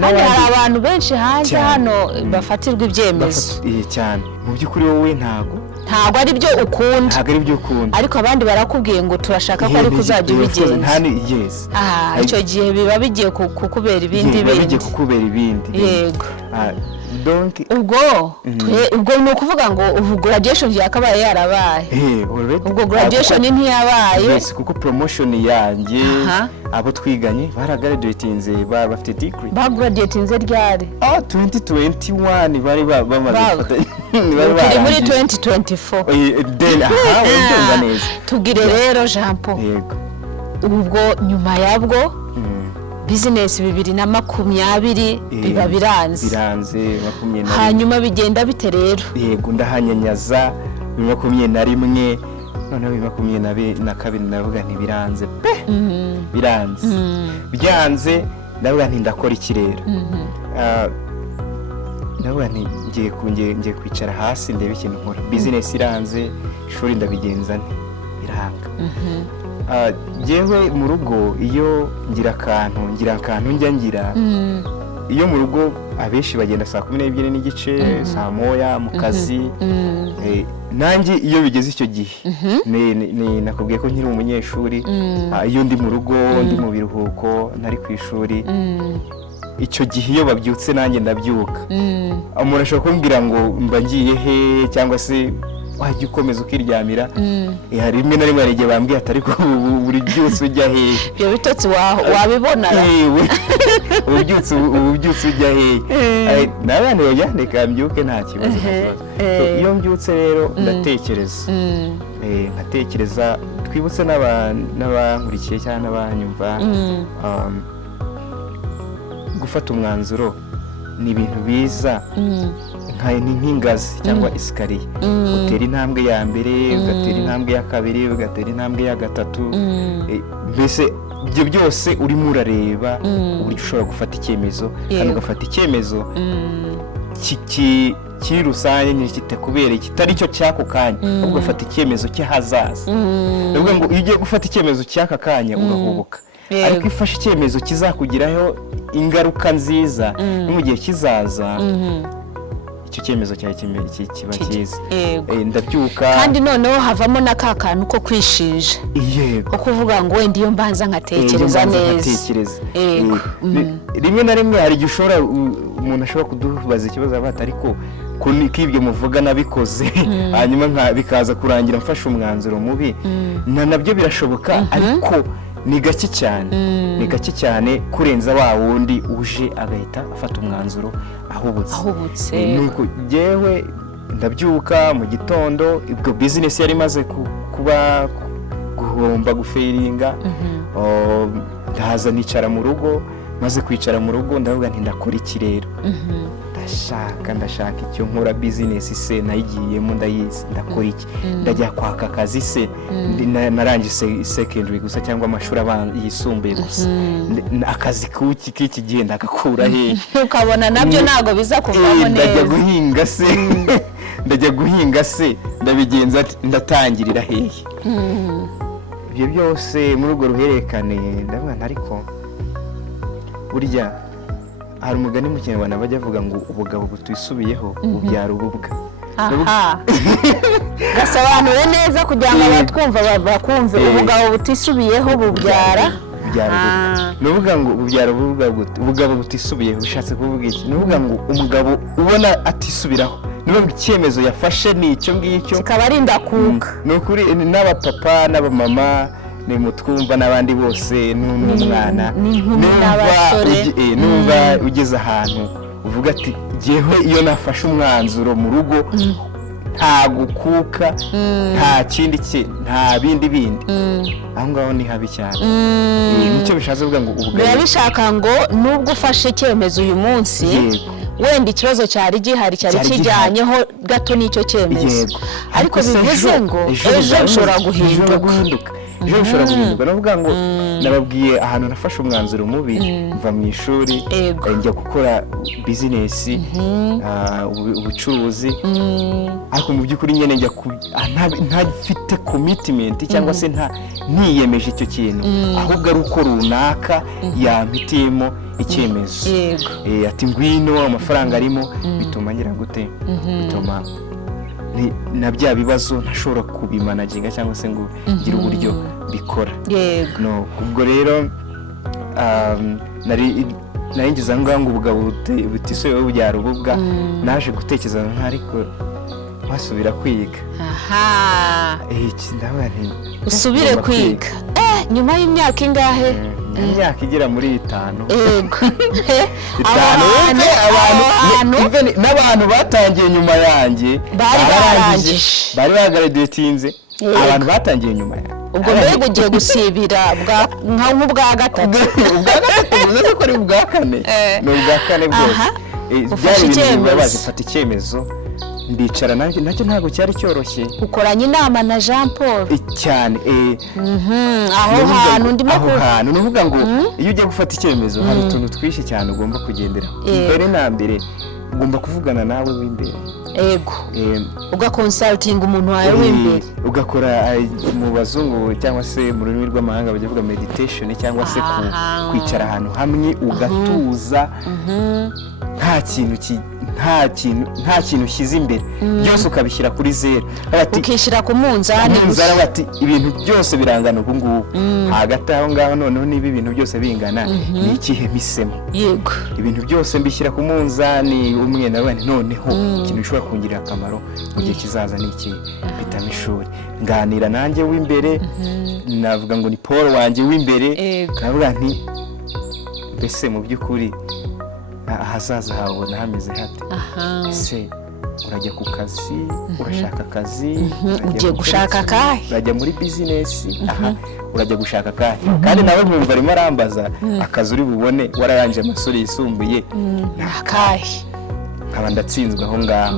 Hari abantu benshi hanze hano bafatirwa ibyemezo cyane. Mu by'ukuri wowe ntabwo ari byo ukunda, ariko abandi barakubwiye ngo turashaka ko ariko uzajya ubigenza. Icyo gihe biba bigiye kukubera ibindi. Yego. ubwo ni ukuvuga ngo ubu graduation yakabaye yarabaye. Ubwo graduation ntiyabaye. Yes, kuko promotion yanjye abo twiganye baragraduatinze bafite degree. Bagraduatinze ryari? 2021 bari bamaze gufatanya. Bari muri 2024. Ndumva neza. Tugire rero Jean Paul. Yego. Ubwo nyuma yabwo business 2020 biba biranze 2020. Hanyuma bigenda bite rero? Yego, ndahanyanyaza 2021 noneho 2022 navuga nti biranze biranze byanze. Ndavuga nti ndakora iki rero? Ndavuga nti ngiye kwicara hasi ndebe ikintu nkora. Business iranze, ishuri ndabigenza nti biranga. Jewe mu rugo iyo ngira akantu njya iyo mu rugo abenshi bagenda saa 12:30 saa moya mu kazi. Nanjye iyo bigeze icyo gihe nakubwiye ko nkiri umunyeshuri, iyo ndi mu rugo ndi mu biruhuko ntari ku ishuri, icyo gihe iyo babyutse nanjye ndabyuka. Umuntu ashobora kumbwira ngo mba ngiye he cyangwa se wajya ukomeza ukiryamira. Hari rimwe na rimwe igihe bambwiye ati ariko buri byose ujya hehe? Ibyo bitotsi wabibona ububyutse ujya hehe? N'abandi bajya reka mbyuke nta kibazo. Iyo mbyutse rero ndatekereza twibutse n'abankurikiye cyangwa n'abanyumva, gufata umwanzuro ni ibintu biza ni nk'ingazi cyangwa esikariye. Utera intambwe ya mbere, ugatera intambwe ya kabiri, ugatera intambwe ya gatatu. Mbese ibyo byose urimo urareba uburyo ushobora gufata icyemezo, kandi ugafata icyemezo kiri rusange kitakubera kitari cyo cy'ako kanya, ahubwo ugafata icyemezo cy'ahazaza. Ndavuga ngo iyo ugiye gufata icyemezo cy'aka kanya urahubuka, ariko ifashe icyemezo kizakugiraho ingaruka nziza no mu gihe kizaza, icyo cyemezo cyawe kiba cyiza. Ndabyuka kandi noneho havamo na ka kantu ko kwishinja. Yego, ko kuvuga ngo wenda iyo mbanza nkatekereza neza. Rimwe na rimwe hari igihe umuntu ashobora kudubaza ikibazo abata ariko k'ibyo muvuga nabikoze hanyuma bikaza kurangira mfashe umwanzuro mubi. Nabyo birashoboka, ariko ni gake cyane kurenza wa wundi uje agahita afata umwanzuro ahubutse. Nuko jewe ndabyuka mu gitondo, ubwo business yari maze kuba guhomba gufeiringa. Ndahaza nicara mu rugo, maze kwicara mu rugo ndavuga nti ndakora iki rero? Ndashaka icyo nkora. Business se nayigiyemo ndayizi, ndakora iki? Ndajya kwaka akazi se? Narangije secondary gusa cyangwa amashuri yisumbuye gusa, akazi k'iki gihe ndagakura he? Ukabona nabyo ntago biza kuvamo neza. Ndajya guhinga se ndabigenza ati ndatangirira hehe? Ibyo byose muri urwo ruhererekane ndabona, ariko burya hari umugani mu Kinyarwanda bajya avuga ngo ubugabo butisubiyeho bubyara ububwa. Gasobanure neza kugira ngo abatwumva bakumve. Ubugabo butisubiyeho bubyara ububwa. Nuvuga ngo bubyara ubugabo butisubiyeho bishatse kuvuga iki? Nuvuga ngo umugabo ubona atisubiraho, niba icyemezo yafashe ni icyo ngicyo, kikaba ari ndakuka. Nukuri n'abapapa n'abamama nimutwumva n'abandi bose n'umwana n'inkumi n'abasore numva ugeze ahantu uvuga ati jyewe iyo nafashe umwanzuro mu rugo nta gukuka nta kindi nta bindi aho ngaho ni habi cyane. Nicyo bishatse kuvuga ngo biba bishaka ngo nubwo ufashe icyemezo uyu munsi wenda ikibazo cyari gihari cyari kijyanyeho gato n'icyo cyemezo, ariko bivuze ngo ejo bishobora guhinduka. Ejo bishobora guhinduka. Navuga ngo nababwiye ahantu nafashe umwanzuro mubi mva mu ishuri njya gukora bizinesi ubucuruzi, ariko mu by'ukuri nyine njya ntafite commitment cyangwa se ntiyemeje icyo kintu, ahubwo ari uko runaka yampitiyemo icyemezo ati ngwino amafaranga arimo, bituma ngira gute, bituma na bya bibazo ntashobora kubimanaginga cyangwa se ngo ngire uburyo bikora. Ubwo rero naringiza ngaho ngo ubugabo butisoyeho bubyara ububwa, naje gutekereza ariko wasubira kwiga. Usubire kwiga nyuma y'imyaka ingahe? Imyaka igera muri 5. Yego. N'abantu batangiye nyuma yanjye bari bagaraduwetinze, abantu batangiye nyuma yanjye. Ubwo mbega ugiye gusibira nk'ubwa gatatu? Ubuze ko ari ubwa kane. Ni ubwa kane bwose. Byari ibintu bibabaje, mfata icyemezo ndicara nacyo ntabwo cyari cyoroshye. Ukoranye inama na Jean Paul cyane. Aho hantu ndimo nuvuga ngo iyo ugiye gufata icyemezo hari utuntu twinshi cyane ugomba kugenderaho. Mbere na mbere ugomba kuvugana nawe w'imbere. Yego. Ugakonsulting umuntu wawe w'imbere. Ugakora mu bazungu cyangwa se mu rurimi rw'amahanga bavuga meditation cyangwa se kwicara ahantu hamwe ugatuza, nta kintu ushyize imbere, byose ukabishyira kuri zero, ukishyira ku munzani bati ibintu byose birangana ubu ngubu. Hagati aho ngaho noneho niba ibintu byose bingana ni ikihe misemo? Yego. Ibintu byose mbishyira ku munzani umwe na bane, noneho ikintu gishobora kungirira akamaro mu gihe kizaza ni iki? Bitamo ishuri. Nganira nanjye w'imbere, navuga ngo ni Paul wanjye w'imbere, navuga nti mbese mu by'ukuri ahazaza hawe hameze hate? Se urajya ku kazi, urashaka akazi, ugiye gushaka akahe? urajya muri bizinesi, urajya gushaka akahe? Kandi nawe nkumva arimo arambaza akazi uri bubone wararangije amashuri yisumbuye akahe? nkaba ndatsinzwe aho ngaho.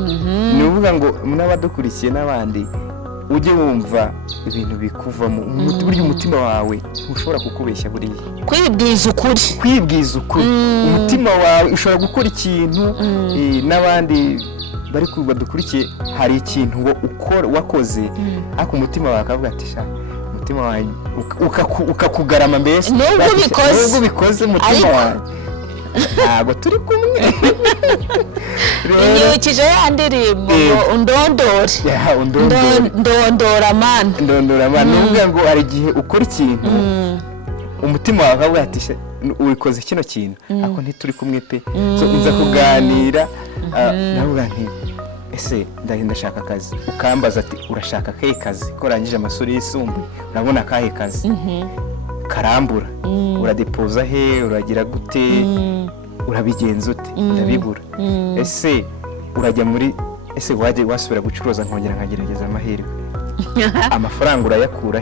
Ni ukuvuga ngo n'abadukurikiye n'abandi ujye wumva ibintu bikuvamo, burya umutima wawe ntushobora kukubeshya buriya. Kwibwiza ukuri. Umutima wawe ushobora gukora ikintu, n'abandi bari badukurikiye hari ikintu wakoze, ariko umutima wawe akavuga ati umutima wawe ukakugarama, mbese nubwo ubikoze umutima wawe ntabwo turi kumwe. Inyibukije ya ndirimbo ndondora mana. Nuvuga ngo hari igihe ukora ikintu umutima wawe akavuga ati ubikoze kino kintu ariko ntituri kumwe pe. Nza kuganira navuga nti ese ndashaka akazi, ukambaza ati urashaka akahe kazi? Ko urangije amashuri yisumbuye urabona akahe kazi? Karambura. Uradepoza he? Uragira gute? Urabigenza ute? Ndabibura. Ese urajya ese wasubira gucuruza nkongera nkagerageza amahirwe? Amafaranga urayakura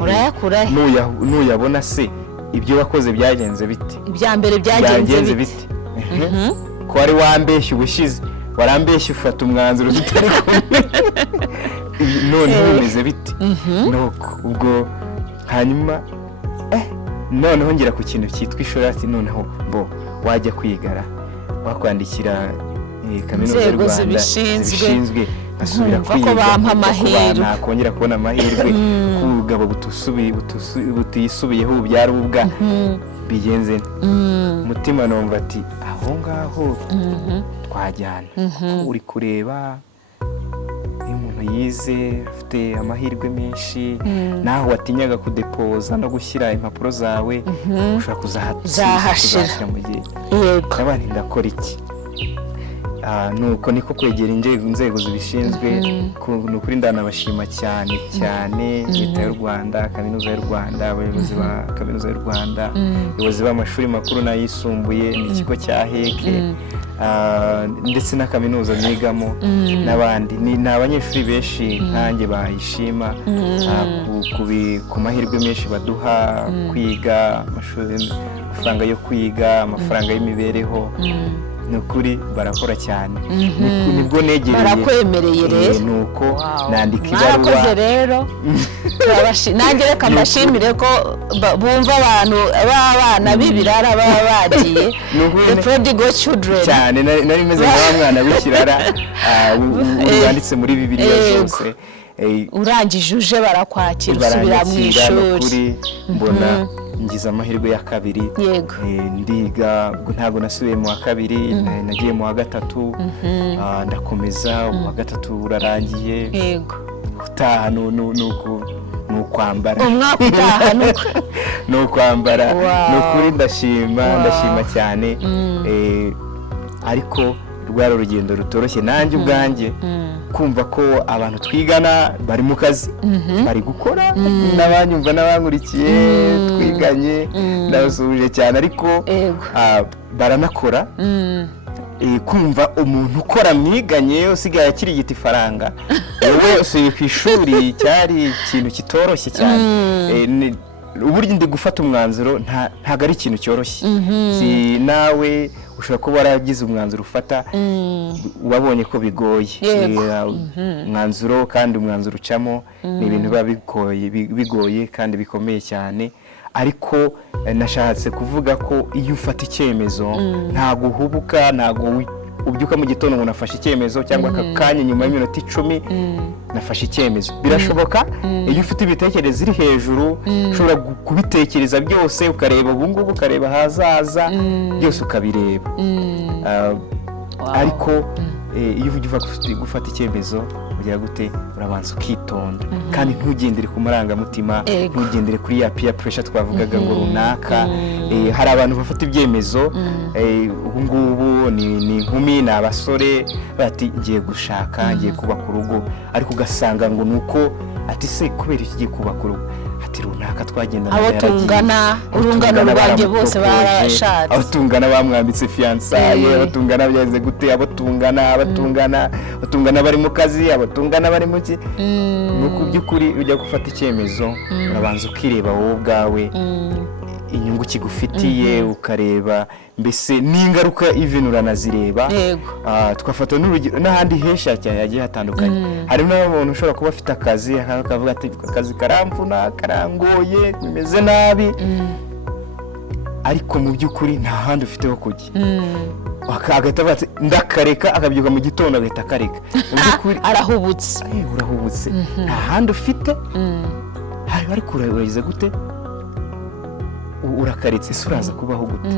he? Nuyabona se ibyo wakoze byagenze bite? Ibya mbere byagenze bite? Ko wari wambeshye ubushize, warambeshye ufata umwanzuro tutari kumwe, none bimeze bite? Ubwo hanyuma noneho ngera ku kintu cyitwa ishuri, ati noneho wajya kwigara, wakwandikira kaminuza y'u Rwanda zibishinzwe, asubira kwiga, nakongera kubona amahirwe, k'ubugabo butisubiyeho bubyara ubwa, bigenze umutima numva ati aho ngaho twajyana. Uri kureba iyo umuntu yize afite amahirwe menshi, naho watinyaga kudepoza no gushyira impapuro zawe, ushobora kuzahashira mu gihe. Abandi ndakora iki? nuko niko kwegera inzego zibishinzwe ni ukuri ndanabashima cyane leta y'u Rwanda, kaminuza y'u Rwanda, abayobozi ba kaminuza y'u Rwanda, abayobozi b'amashuri makuru n'ayisumbuye, ni ikigo cya heke ndetse na kaminuza nigamo n'abandi. Ni abanyeshuri benshi nkanjye bayishima ku mahirwe menshi baduha kwiga, amafaranga yo kwiga, amafaranga y'imibereho. Ni ukuri barakora cyane, nibwo negereye barakwemereye rero, nuko nandika ibaruwa. Mwarakoze rero, nanjye reka mbashimire ko bumva abantu b'abana b'ibirara baba bagiye, the prodigal children cyane. Nari meze nka mwana w'ikirara wanditse muri Bibiliya zose, urangije uje barakwakira usubira mu ishuri. Mbona ngize amahirwe ya kabiri, ndiga, ntabwo nasubiye mu wa kabiri, nagiye mu wa gatatu, ndakomeza, uwa gatatu urarangiye, utaha ni ukwambara, umwaka utaha ni ukwambara. Ni ukuri ndashima cyane, ariko rwari urugendo rutoroshye. Nanjye ubwanjye kumva ko abantu twigana bari mu kazi, bari gukora, n'abanyumva n'abankurikiye twiganye ndabasuhuje cyane, ariko baranakora. Kumva umuntu ukora mwiganye usigaye akirigita ifaranga, wowe usubiye ku ishuri, cyari ikintu kitoroshye cyane. Uburyo ndi gufata umwanzuro ntago ari ikintu cyoroshye. Si nawe ushobora kuba waragize umwanzuro ufata wabonye ko bigoye, umwanzuro kandi umwanzuro ucamo ni ibintu biba bigoye kandi bikomeye cyane. Ariko nashatse kuvuga ko iyo ufata icyemezo ntago uhubuka, ntago ubyuka mu gitondo ngo nafashe icyemezo, cyangwa aka kanya nyuma y'iminota 10 nafashe icyemezo. Birashoboka iyo ufite ibitekerezo iri hejuru, ushobora kubitekereza byose, ukareba ubu ngubu, ukareba hazaza, byose ukabireba. Ariko iyo uvuga gufata icyemezo ugira gute, urabanza ukitonda, kandi ntugendere ku marangamutima, ntugendere kuri ya peer pressure twavugaga ngo runaka. Hari abantu bafata ibyemezo, ubu ngubu ni inkumi, ni abasore, bati ngiye gushaka, ngiye kubaka urugo, ariko ugasanga ngo nuko ati se kubera iki ugiye kubaka urugo, ati runaka twagendana, abo tungana, urungano rwanjye bose barashatse, abo tungana bamwambitse fiançaye, abo tungana byaze gute, abo tungana bari mu kazi, abo tungana bari mu ki. Nuko by'ukuri ujya gufata icyemezo urabanza ukireba wowe ubwawe, inyungu kigufitiye, ukareba mbese n'ingaruka even uranazireba. Twafata n'urugero n'ahandi hesha cyane yagiye hatandukanye. Hari n'abantu ushobora kuba afite akazi akavuga ati akazi karamvuna, karangoye, bimeze nabi, ariko mu by'ukuri nta handi ufite ho kujya. Agahita bati ndakareka, akabyuka mu gitondo agahita akareka. Arahubutse, urahubutse, nta handi ufite. Ariko uragize gute, urakaritse, se uraza kubaho gute?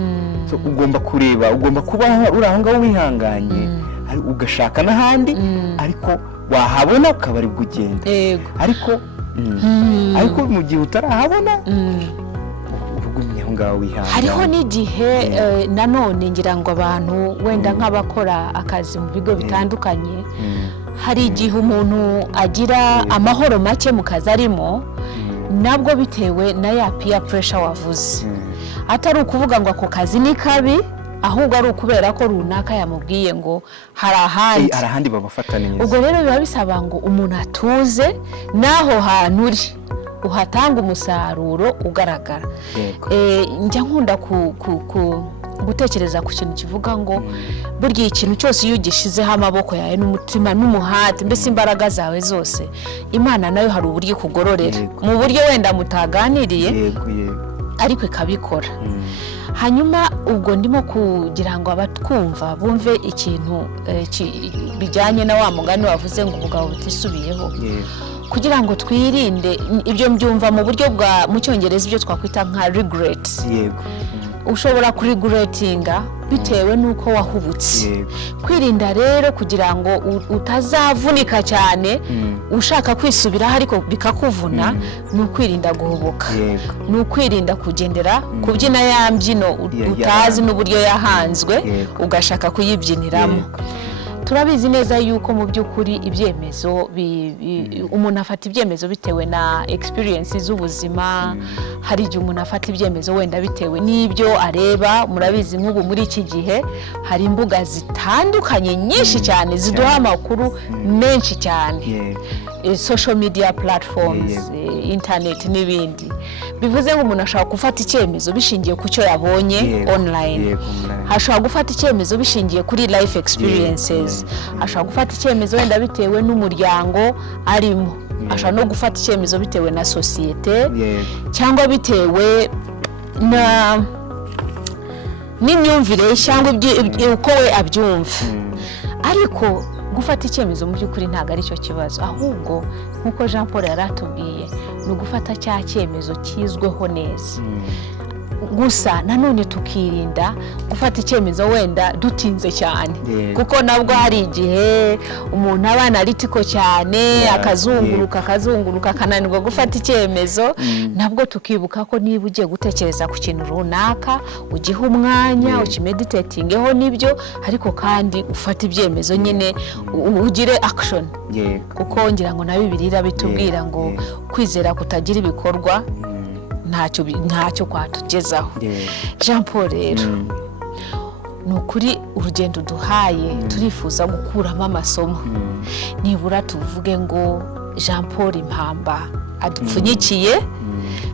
Ugomba kureba, ugomba kuba uri aho ngaho wihanganye, ugashaka n'ahandi, ariko wahabona ukaba ari kugenda. Ariko mu gihe utarahabona ubugumye aho ngaho wihanganye. Hariho n'igihe nanone ngira ngo abantu wenda nk'abakora akazi mu bigo bitandukanye, hari igihe umuntu agira amahoro make mu kazi arimo, nabwo bitewe na ya peer pressure wavuze. Atari ukuvuga ngo ako kazi ni kabi, ahubwo ari ukubera ko runaka yamubwiye ngo hari ahandi babafata neza. Ubwo rero biba bisaba ngo umuntu atuze, naho hantu uri uhatanga umusaruro ugaragara. Njya nkunda gutekereza ku kintu kivuga ngo burya ikintu cyose iyo ugishizeho amaboko yawe n'umutima n'umuhati, mbese imbaraga zawe zose, Imana nayo hari uburyo ikugororera, mu buryo wenda mutaganiriye, ariko ikabikora. Hanyuma ubwo ndimo kugira ngo abatwumva bumve ikintu bijyanye na wa mugani wavuze ngo ubugabo butisubiyeho, kugira ngo twirinde ibyo. Mbyumva mu buryo bwa mu Cyongereza ibyo twakwita nka regret. Ushobora kuriguratinga bitewe nuko wahubutse. Kwirinda rero kugira ngo utazavunika cyane ushaka kwisubiraho ariko bikakuvuna, ni ukwirinda guhubuka, ni ukwirinda kugendera kubyina ya mbyino utazi n'uburyo yahanzwe ugashaka kuyibyiniramo. turabizi neza yuko mu by'ukuri ibyemezo umuntu afata ibyemezo bitewe na experience z'ubuzima. Hari igihe umuntu afata ibyemezo wenda bitewe n'ibyo areba. Murabizi nk'ubu muri iki gihe hari imbuga zitandukanye nyinshi cyane ziduha amakuru menshi cyane, social media platforms, internet n'ibindi. Bivuze ngo umuntu ashobora gufata icyemezo bishingiye ku cyo yabonye online, ashobora gufata icyemezo bishingiye kuri life experiences, ashobora gufata icyemezo wenda bitewe n'umuryango arimo, ashobora no gufata icyemezo bitewe na sosiyete cyangwa bitewe n'imyumvire cyangwa uko we abyumva. Ariko gufata icyemezo mu by'ukuri ntabwo ari cyo kibazo, ahubwo nk'uko Jean Paul yari atubwiye ni ugufata cya cyemezo kizweho neza. Gusa nanone tukirinda gufata icyemezo wenda dutinze cyane, kuko nabwo hari igihe umuntu aba analytical cyane akazunguruka akananirwa gufata icyemezo. Nabwo tukibuka ko niba ugiye gutekereza ku kintu runaka ugiha umwanya ukimeditatingeho n'ibyo, ariko kandi ufata ibyemezo nyine ugire action, kuko ngira ngo na Bibiliya bitubwira ngo kwizera kutagira ibikorwa ntacyo kwatugezaho. Jean Paul rero ni ukuri urugendo duhaye turifuza gukuramo amasomo. Nibura tuvuge ngo Jean Paul Impamba adupfunyikiye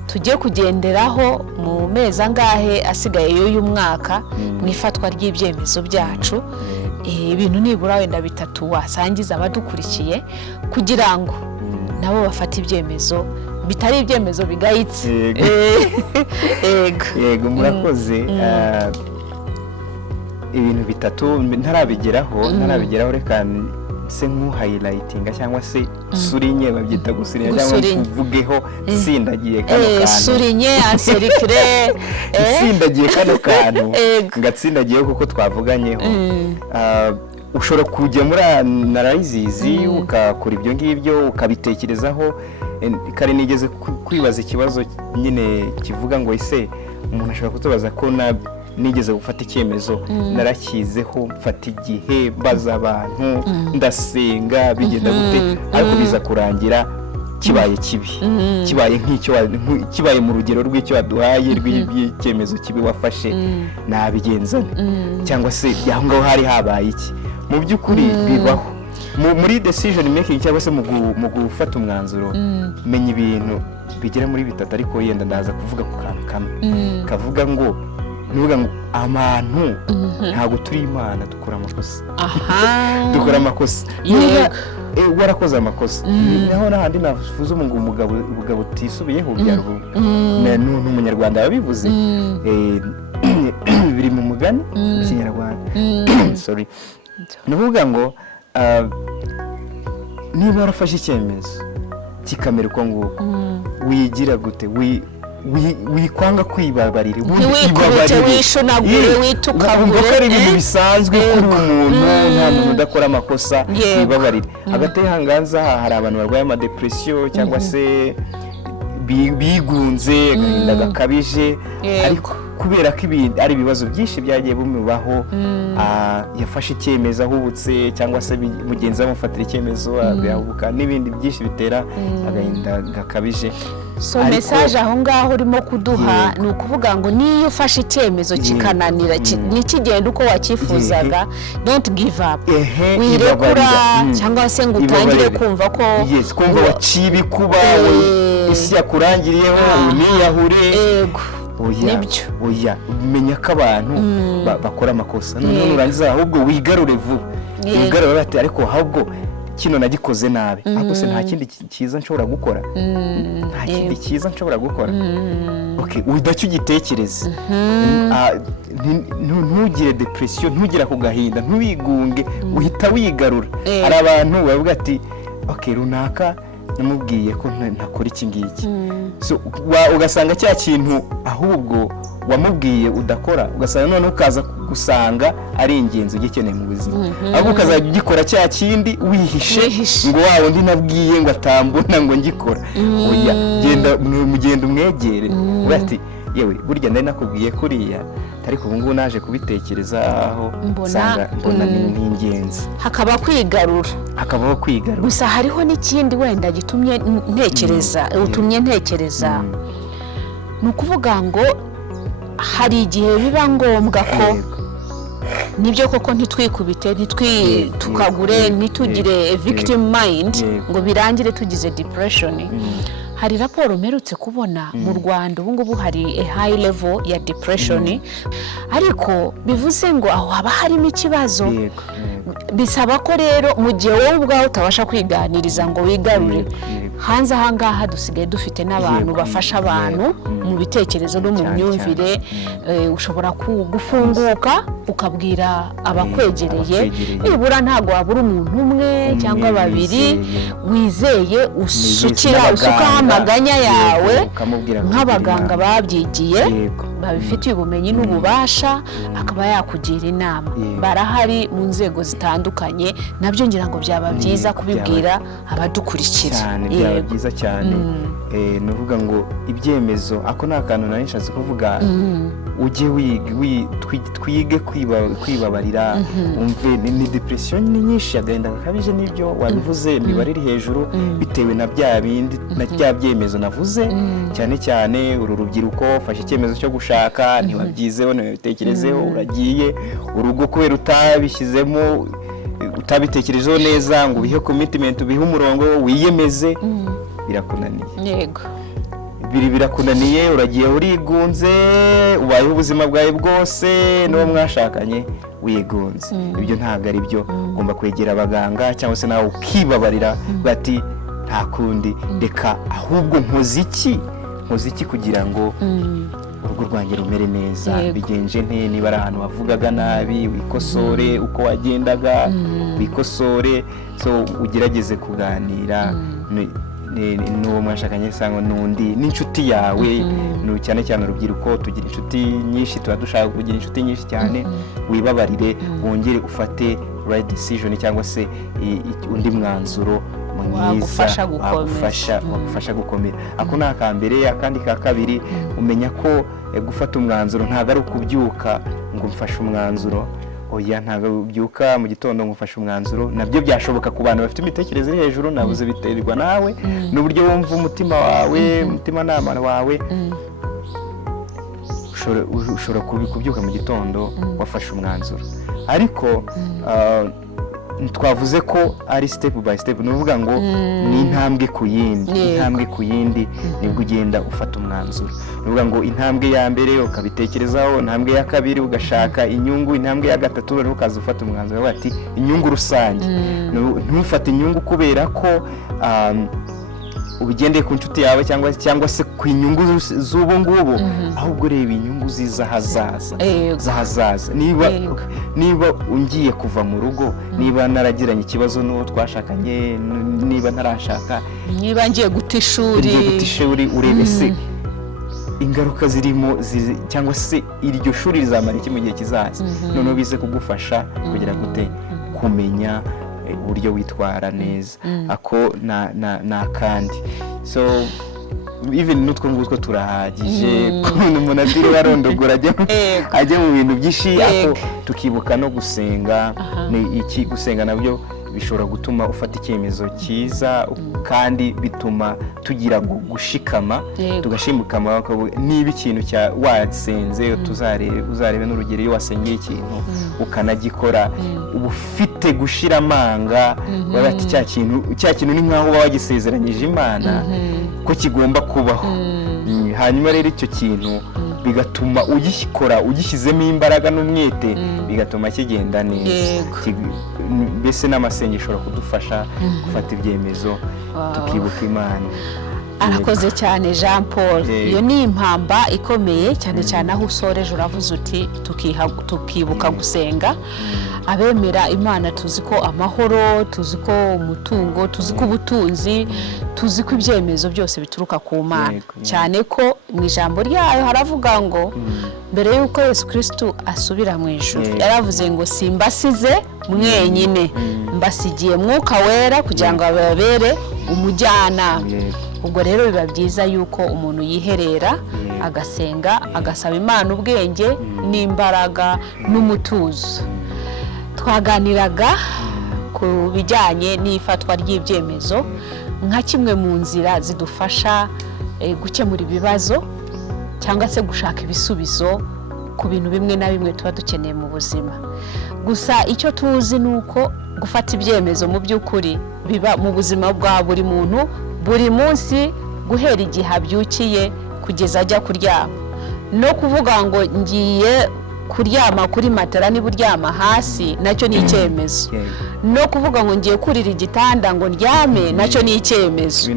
tujye kugenderaho mu mezi angahe asigaye y'uyu mwaka mu ifatwa ry'ibyemezo byacu. Ibintu nibura wenda 3 wasangiza abadukurikiye kugira ngo nabo bafate ibyemezo bitari ibyemezo bigayitse. Yego murakoze. Ibintu 3 ntarabigeraho reka se nk'uhighlightinga cyangwa se surinye babyita gusurinye cyangwa kuvugeho sindagiye kano kantu surinye anserikire sindagiye kano kantu ngatsindagiye kuko twavuganyeho. Ushobora kujya muri analysis ukakora ibyo ngibyo ukabitekerezaho. Kare nigeze kwibaza ikibazo nyine kivuga ngo ese umuntu ashobora kutubaza ko nigeze gufata icyemezo narakizeho mfata igihe baza abantu ndasenga bigenda gute, ariko biza kurangira kibaye kibi, kibaye nk'icyo kibaye mu rugero rw'icyo waduhaye rw'icyemezo kibi wafashe, nabigenza cyangwa se aho ngaho hari habaye iki. Mu by'ukuri bibaho muri decision making cyangwa se mu gufata umwanzuro. Menya ibintu bigera muri 3, ariko yenda ndaza kuvuga ku kantu kamwe kavuga ngo nuvuga ngo abantu ntabwo turi Imana, dukora amakosa. Dukora amakosa. Warakoze amakosa. Naho nahandi navuze ngo umugabo utisubiyeho byarwo n'umunyarwanda yabivuze. Biri mu mugani w'Ikinyarwanda. Sorry. Nuvuga ngo niba warafashe icyemezo kikamera uko nguko, wigira gute, wikwanga kwibabarira, wibabarire, wishunagure, witukagure. Ari ibintu bisanzwe kuri umuntu, nta muntu udakora amakosa, wibabarire. Hagati y'ahangaza hari abantu barwaye amadepression cyangwa se bigunze agahinda gakabije, ariko kubera ko ari ibibazo byinshi byagiye bimubaho, yafashe icyemezo ahubutse cyangwa se mugenzi amufatira icyemezo agahubuka, n'ibindi byinshi bitera agahinda gakabije. So message aho ngaho urimo kuduha ni ukuvuga ngo niyo ufashe icyemezo kikananira nikigenda uko wakifuzaga, don't give up, wirekura cyangwa se ngo utangire kumva ko kumva wacibi kuba isi yakurangiriyeho uniyahure. Oya umenya ko abantu bakora amakosa, none urangiza ahubwo wigarure vuba, wigarure bati ariko ahubwo kino nagikoze nabi, ariko se nta kindi cyiza nshobora gukora, nta kindi cyiza nshobora gukora. Okay, udacyo ugitekereza. Ntugire depression, ntugire ku gahinda, ntubigunge, uhita wigarura. Hari abantu bavuga ati okay runaka namubwiye ko ntakora iki ngiki, so ugasanga cya kintu ahubwo wamubwiye udakora, ugasanga none ukaza gusanga ari ingenzi ugikeneye mu buzima, ahubwo ukazajya ugikora cya kindi wihishe ngo wa wundi nabwiye ngo atambona ngo ngikora. Oya, genda umwegere bati yewe burya nari nakubwiye kuriya ariko ubu ngubu naje kubitekerezaho mbona ni ingenzi. Hakaba kwigarura, hakabaho kwigarura. gusa hariho n'ikindi wenda gitumye ntekereza ni ukuvuga ngo hari igihe biba ngombwa ko nibyo koko ntitwikubite tukagure ntitugire victim mind ngo birangire tugize depression. Hari raporo mperutse kubona mu Rwanda ubu ngubu hari a high level ya depression, ariko bivuze ngo aho haba harimo ikibazo. Bisaba ko rero mu gihe wowe ubwawe utabasha kwiganiriza ngo wigarure, hanze aha ngaha dusigaye dufite n'abantu bafasha abantu mu bitekerezo no mu myumvire. Ushobora gufunguka ukabwira abakwegereye, nibura ntabwo wabura umuntu umwe cyangwa babiri wizeye usukaho amaganya yawe nk'abaganga babyigiye babifitiye ubumenyi n'ububasha, akaba yakugira inama. Barahari mu nzego zitandukanye, nabyo ngira ngo byaba byiza kubibwira abadukurikira. Byaba byiza cyane. Ni uvuga ngo ibyemezo ako ni akantu nari nshatse kuvuga, ujye twige kwibabarira. Umve ni depression ni nyinshi, agahinda gakabije, n'ibyo wabivuze imibare iri hejuru bitewe na bya bindi na bya byemezo navuze. Cyane cyane uru rubyiruko ufashe icyemezo cyo gushaka, ntiwabyizeho ntiwabitekerezeho, uragiye urugo kubera utabishyizemo utabitekerejeho neza ngo ubihe commitment, ubihe umurongo wiyemeze, birakunaniye. Yego, birakunaniye, uragiye urigunze, ubayeho ubuzima bwawe bwose n'uwo mwashakanye wigunze. Ibyo ntabwo ari byo. Ugomba kwegera abaganga cyangwa se nawe ukibabarira bati nta kundi, reka ahubwo nkoze iki kugira ngo urugo rwanjye rumere neza. Bigenje nte, niba ari ahantu wavugaga nabi wikosore, uko wagendaga wikosore, so ugerageze kuganira n'uwo mwashakanye cyangwa n'undi n'inshuti yawe. Cyane cyane urubyiruko tugira inshuti nyinshi, tuba dushaka kugira inshuti nyinshi cyane. Wibabarire, wongere ufate right decision cyangwa se undi mwanzuro mwiza wagufasha gukomera. Ako ni akambere. Akandi ka kabiri, umenya ko gufata umwanzuro ntabwo ari ukubyuka ngo mfashe umwanzuro. Oya, ntabwo ubyuka mu gitondo ngo ufashe umwanzuro. Nabyo byashoboka ku bantu bafite imitekerereze iri hejuru, nabuze biterwa nawe n'uburyo wumva umutima wawe, umutimanama wawe. Ushobora kubyuka mu gitondo wafashe umwanzuro, ariko twavuze ko ari step by step. Ni ukuvuga ngo ni intambwe ku yindi nibwo ugenda ufata umwanzuro. Ni ukuvuga ngo intambwe ya mbere ukabitekerezaho, intambwe ya kabiri ugashaka inyungu, intambwe ya gatatu rero ukaza ufata umwanzuro bati inyungu rusange. Ntufate inyungu kubera ko ubigendeye ku nshuti yawe cyangwa se ku inyungu z'ubu ngubu, ahubwo reba inyungu z'ahazaza. Niba ungiye kuva mu rugo, niba naragiranye ikibazo n'uwo twashakanye, niba ntarashaka, niba ngiye guta ishuri, urebe se ingaruka zirimo cyangwa se iryo shuri rizamara iki mu gihe kizaza. Noneho bize kugufasha kugira gute kumenya uburyo witwara neza. Ako na kandi, so even n'utwo ngutwo turahagije umuntu atiriwe arondogora ajye mu bintu byinshi. Ako tukibuka no gusenga. Iki gusenga nabyo bishobora gutuma ufata icyemezo cyiza, kandi bituma tugira gushikama, tugashimukama. Niba ikintu wasenze, uzarebe n'urugero iyo wasengeye ikintu ukanagikora, uba ufite gushira amanga, bati cya kintu ni nk'aho uba wagisezeranyije Imana ko kigomba kubaho. Hanyuma rero icyo kintu bigatuma ugikora ugishyizemo imbaraga n'umwete, bigatuma kigenda neza. Mbese n'amasengesho ashobora kudufasha gufata ibyemezo tukibuka Imana. Arakoze cyane Jean Paul. Iyo ni impamba ikomeye cyane cyane aho usoreje uravuze uti tukibuka gusenga. Abemera Imana tuzi ko amahoro, tuzi ko umutungo, tuzi ko ubutunzi, tuzi ko ibyemezo byose bituruka ku Mana. Cyane ko mu ijambo ryayo haravuga ngo mbere y'uko Yesu Kristo asubira mu ijuru, yaravuze ngo simbasize mwenyine, mbasigiye Mwuka Wera kugira ngo ababere umujyanama. ubwo rero biba byiza yuko umuntu yiherera agasenga agasaba Imana ubwenge n'imbaraga n'umutuzo. Twaganiraga ku bijyanye n'ifatwa ry'ibyemezo nka kimwe mu nzira zidufasha gukemura ibibazo cyangwa se gushaka ibisubizo ku bintu bimwe na bimwe tuba dukeneye mu buzima. Gusa icyo tuzi ni uko gufata ibyemezo mu by'ukuri biba mu buzima bwa buri muntu buri munsi, guhera igihe abyukiye kugeza ajya kuryama. No kuvuga ngo ngiye kuryama kuri matera niba uryama hasi nacyo ni icyemezo. No kuvuga ngo ngiye kurira igitanda ngo ndyame nacyo ni icyemezo.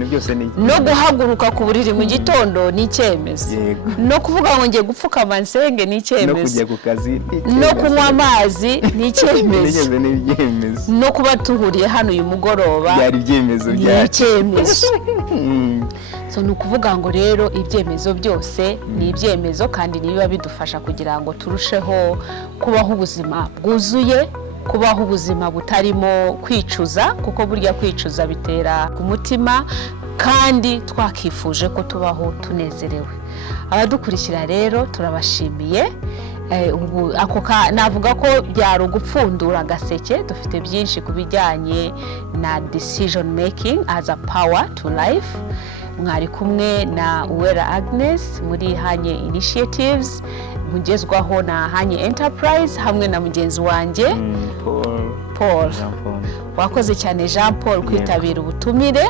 No guhaguruka ku buriri mu gitondo ni icyemezo. No kuvuga ngo ngiye gupfukama nsenge ni icyemezo. No kujya ku kazi, no kunywa amazi ni icyemezo. No kuba tuhuriye hano uyu mugoroba byari ibyemezo bya icyemezo. So ni ukuvuga ngo rero ibyemezo byose ni ibyemezo kandi nibiba bidufasha kugira ngo turusheho kubaho ubuzima bwuzuye, kubaho ubuzima butarimo kwicuza, kuko burya kwicuza bitera ku mutima, kandi twakifuje ko tubaho tunezerewe. Abadukurikira rero turabashimiye. Navuga ko byari ugupfundura agaseke. Dufite byinshi ku bijyanye na decision making as a power to life. Mwari kumwe na Uwera Agnes muri Hanye Initiatives, mugezwaho na Hanye Enterprise hamwe na mugenzi wanjye Paul. Wakoze cyane Jean Paul kwitabira ubutumire.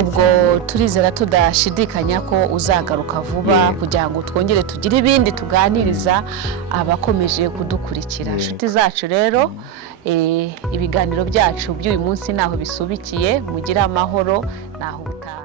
Ubwo turizera tudashidikanya ko uzagaruka vuba kugira ngo twongere tugire ibindi tuganiriza abakomeje kudukurikira. Inshuti zacu rero, ibiganiro byacu by'uyu munsi naho bisubikiye. Mugira amahoro, naho ubutaha.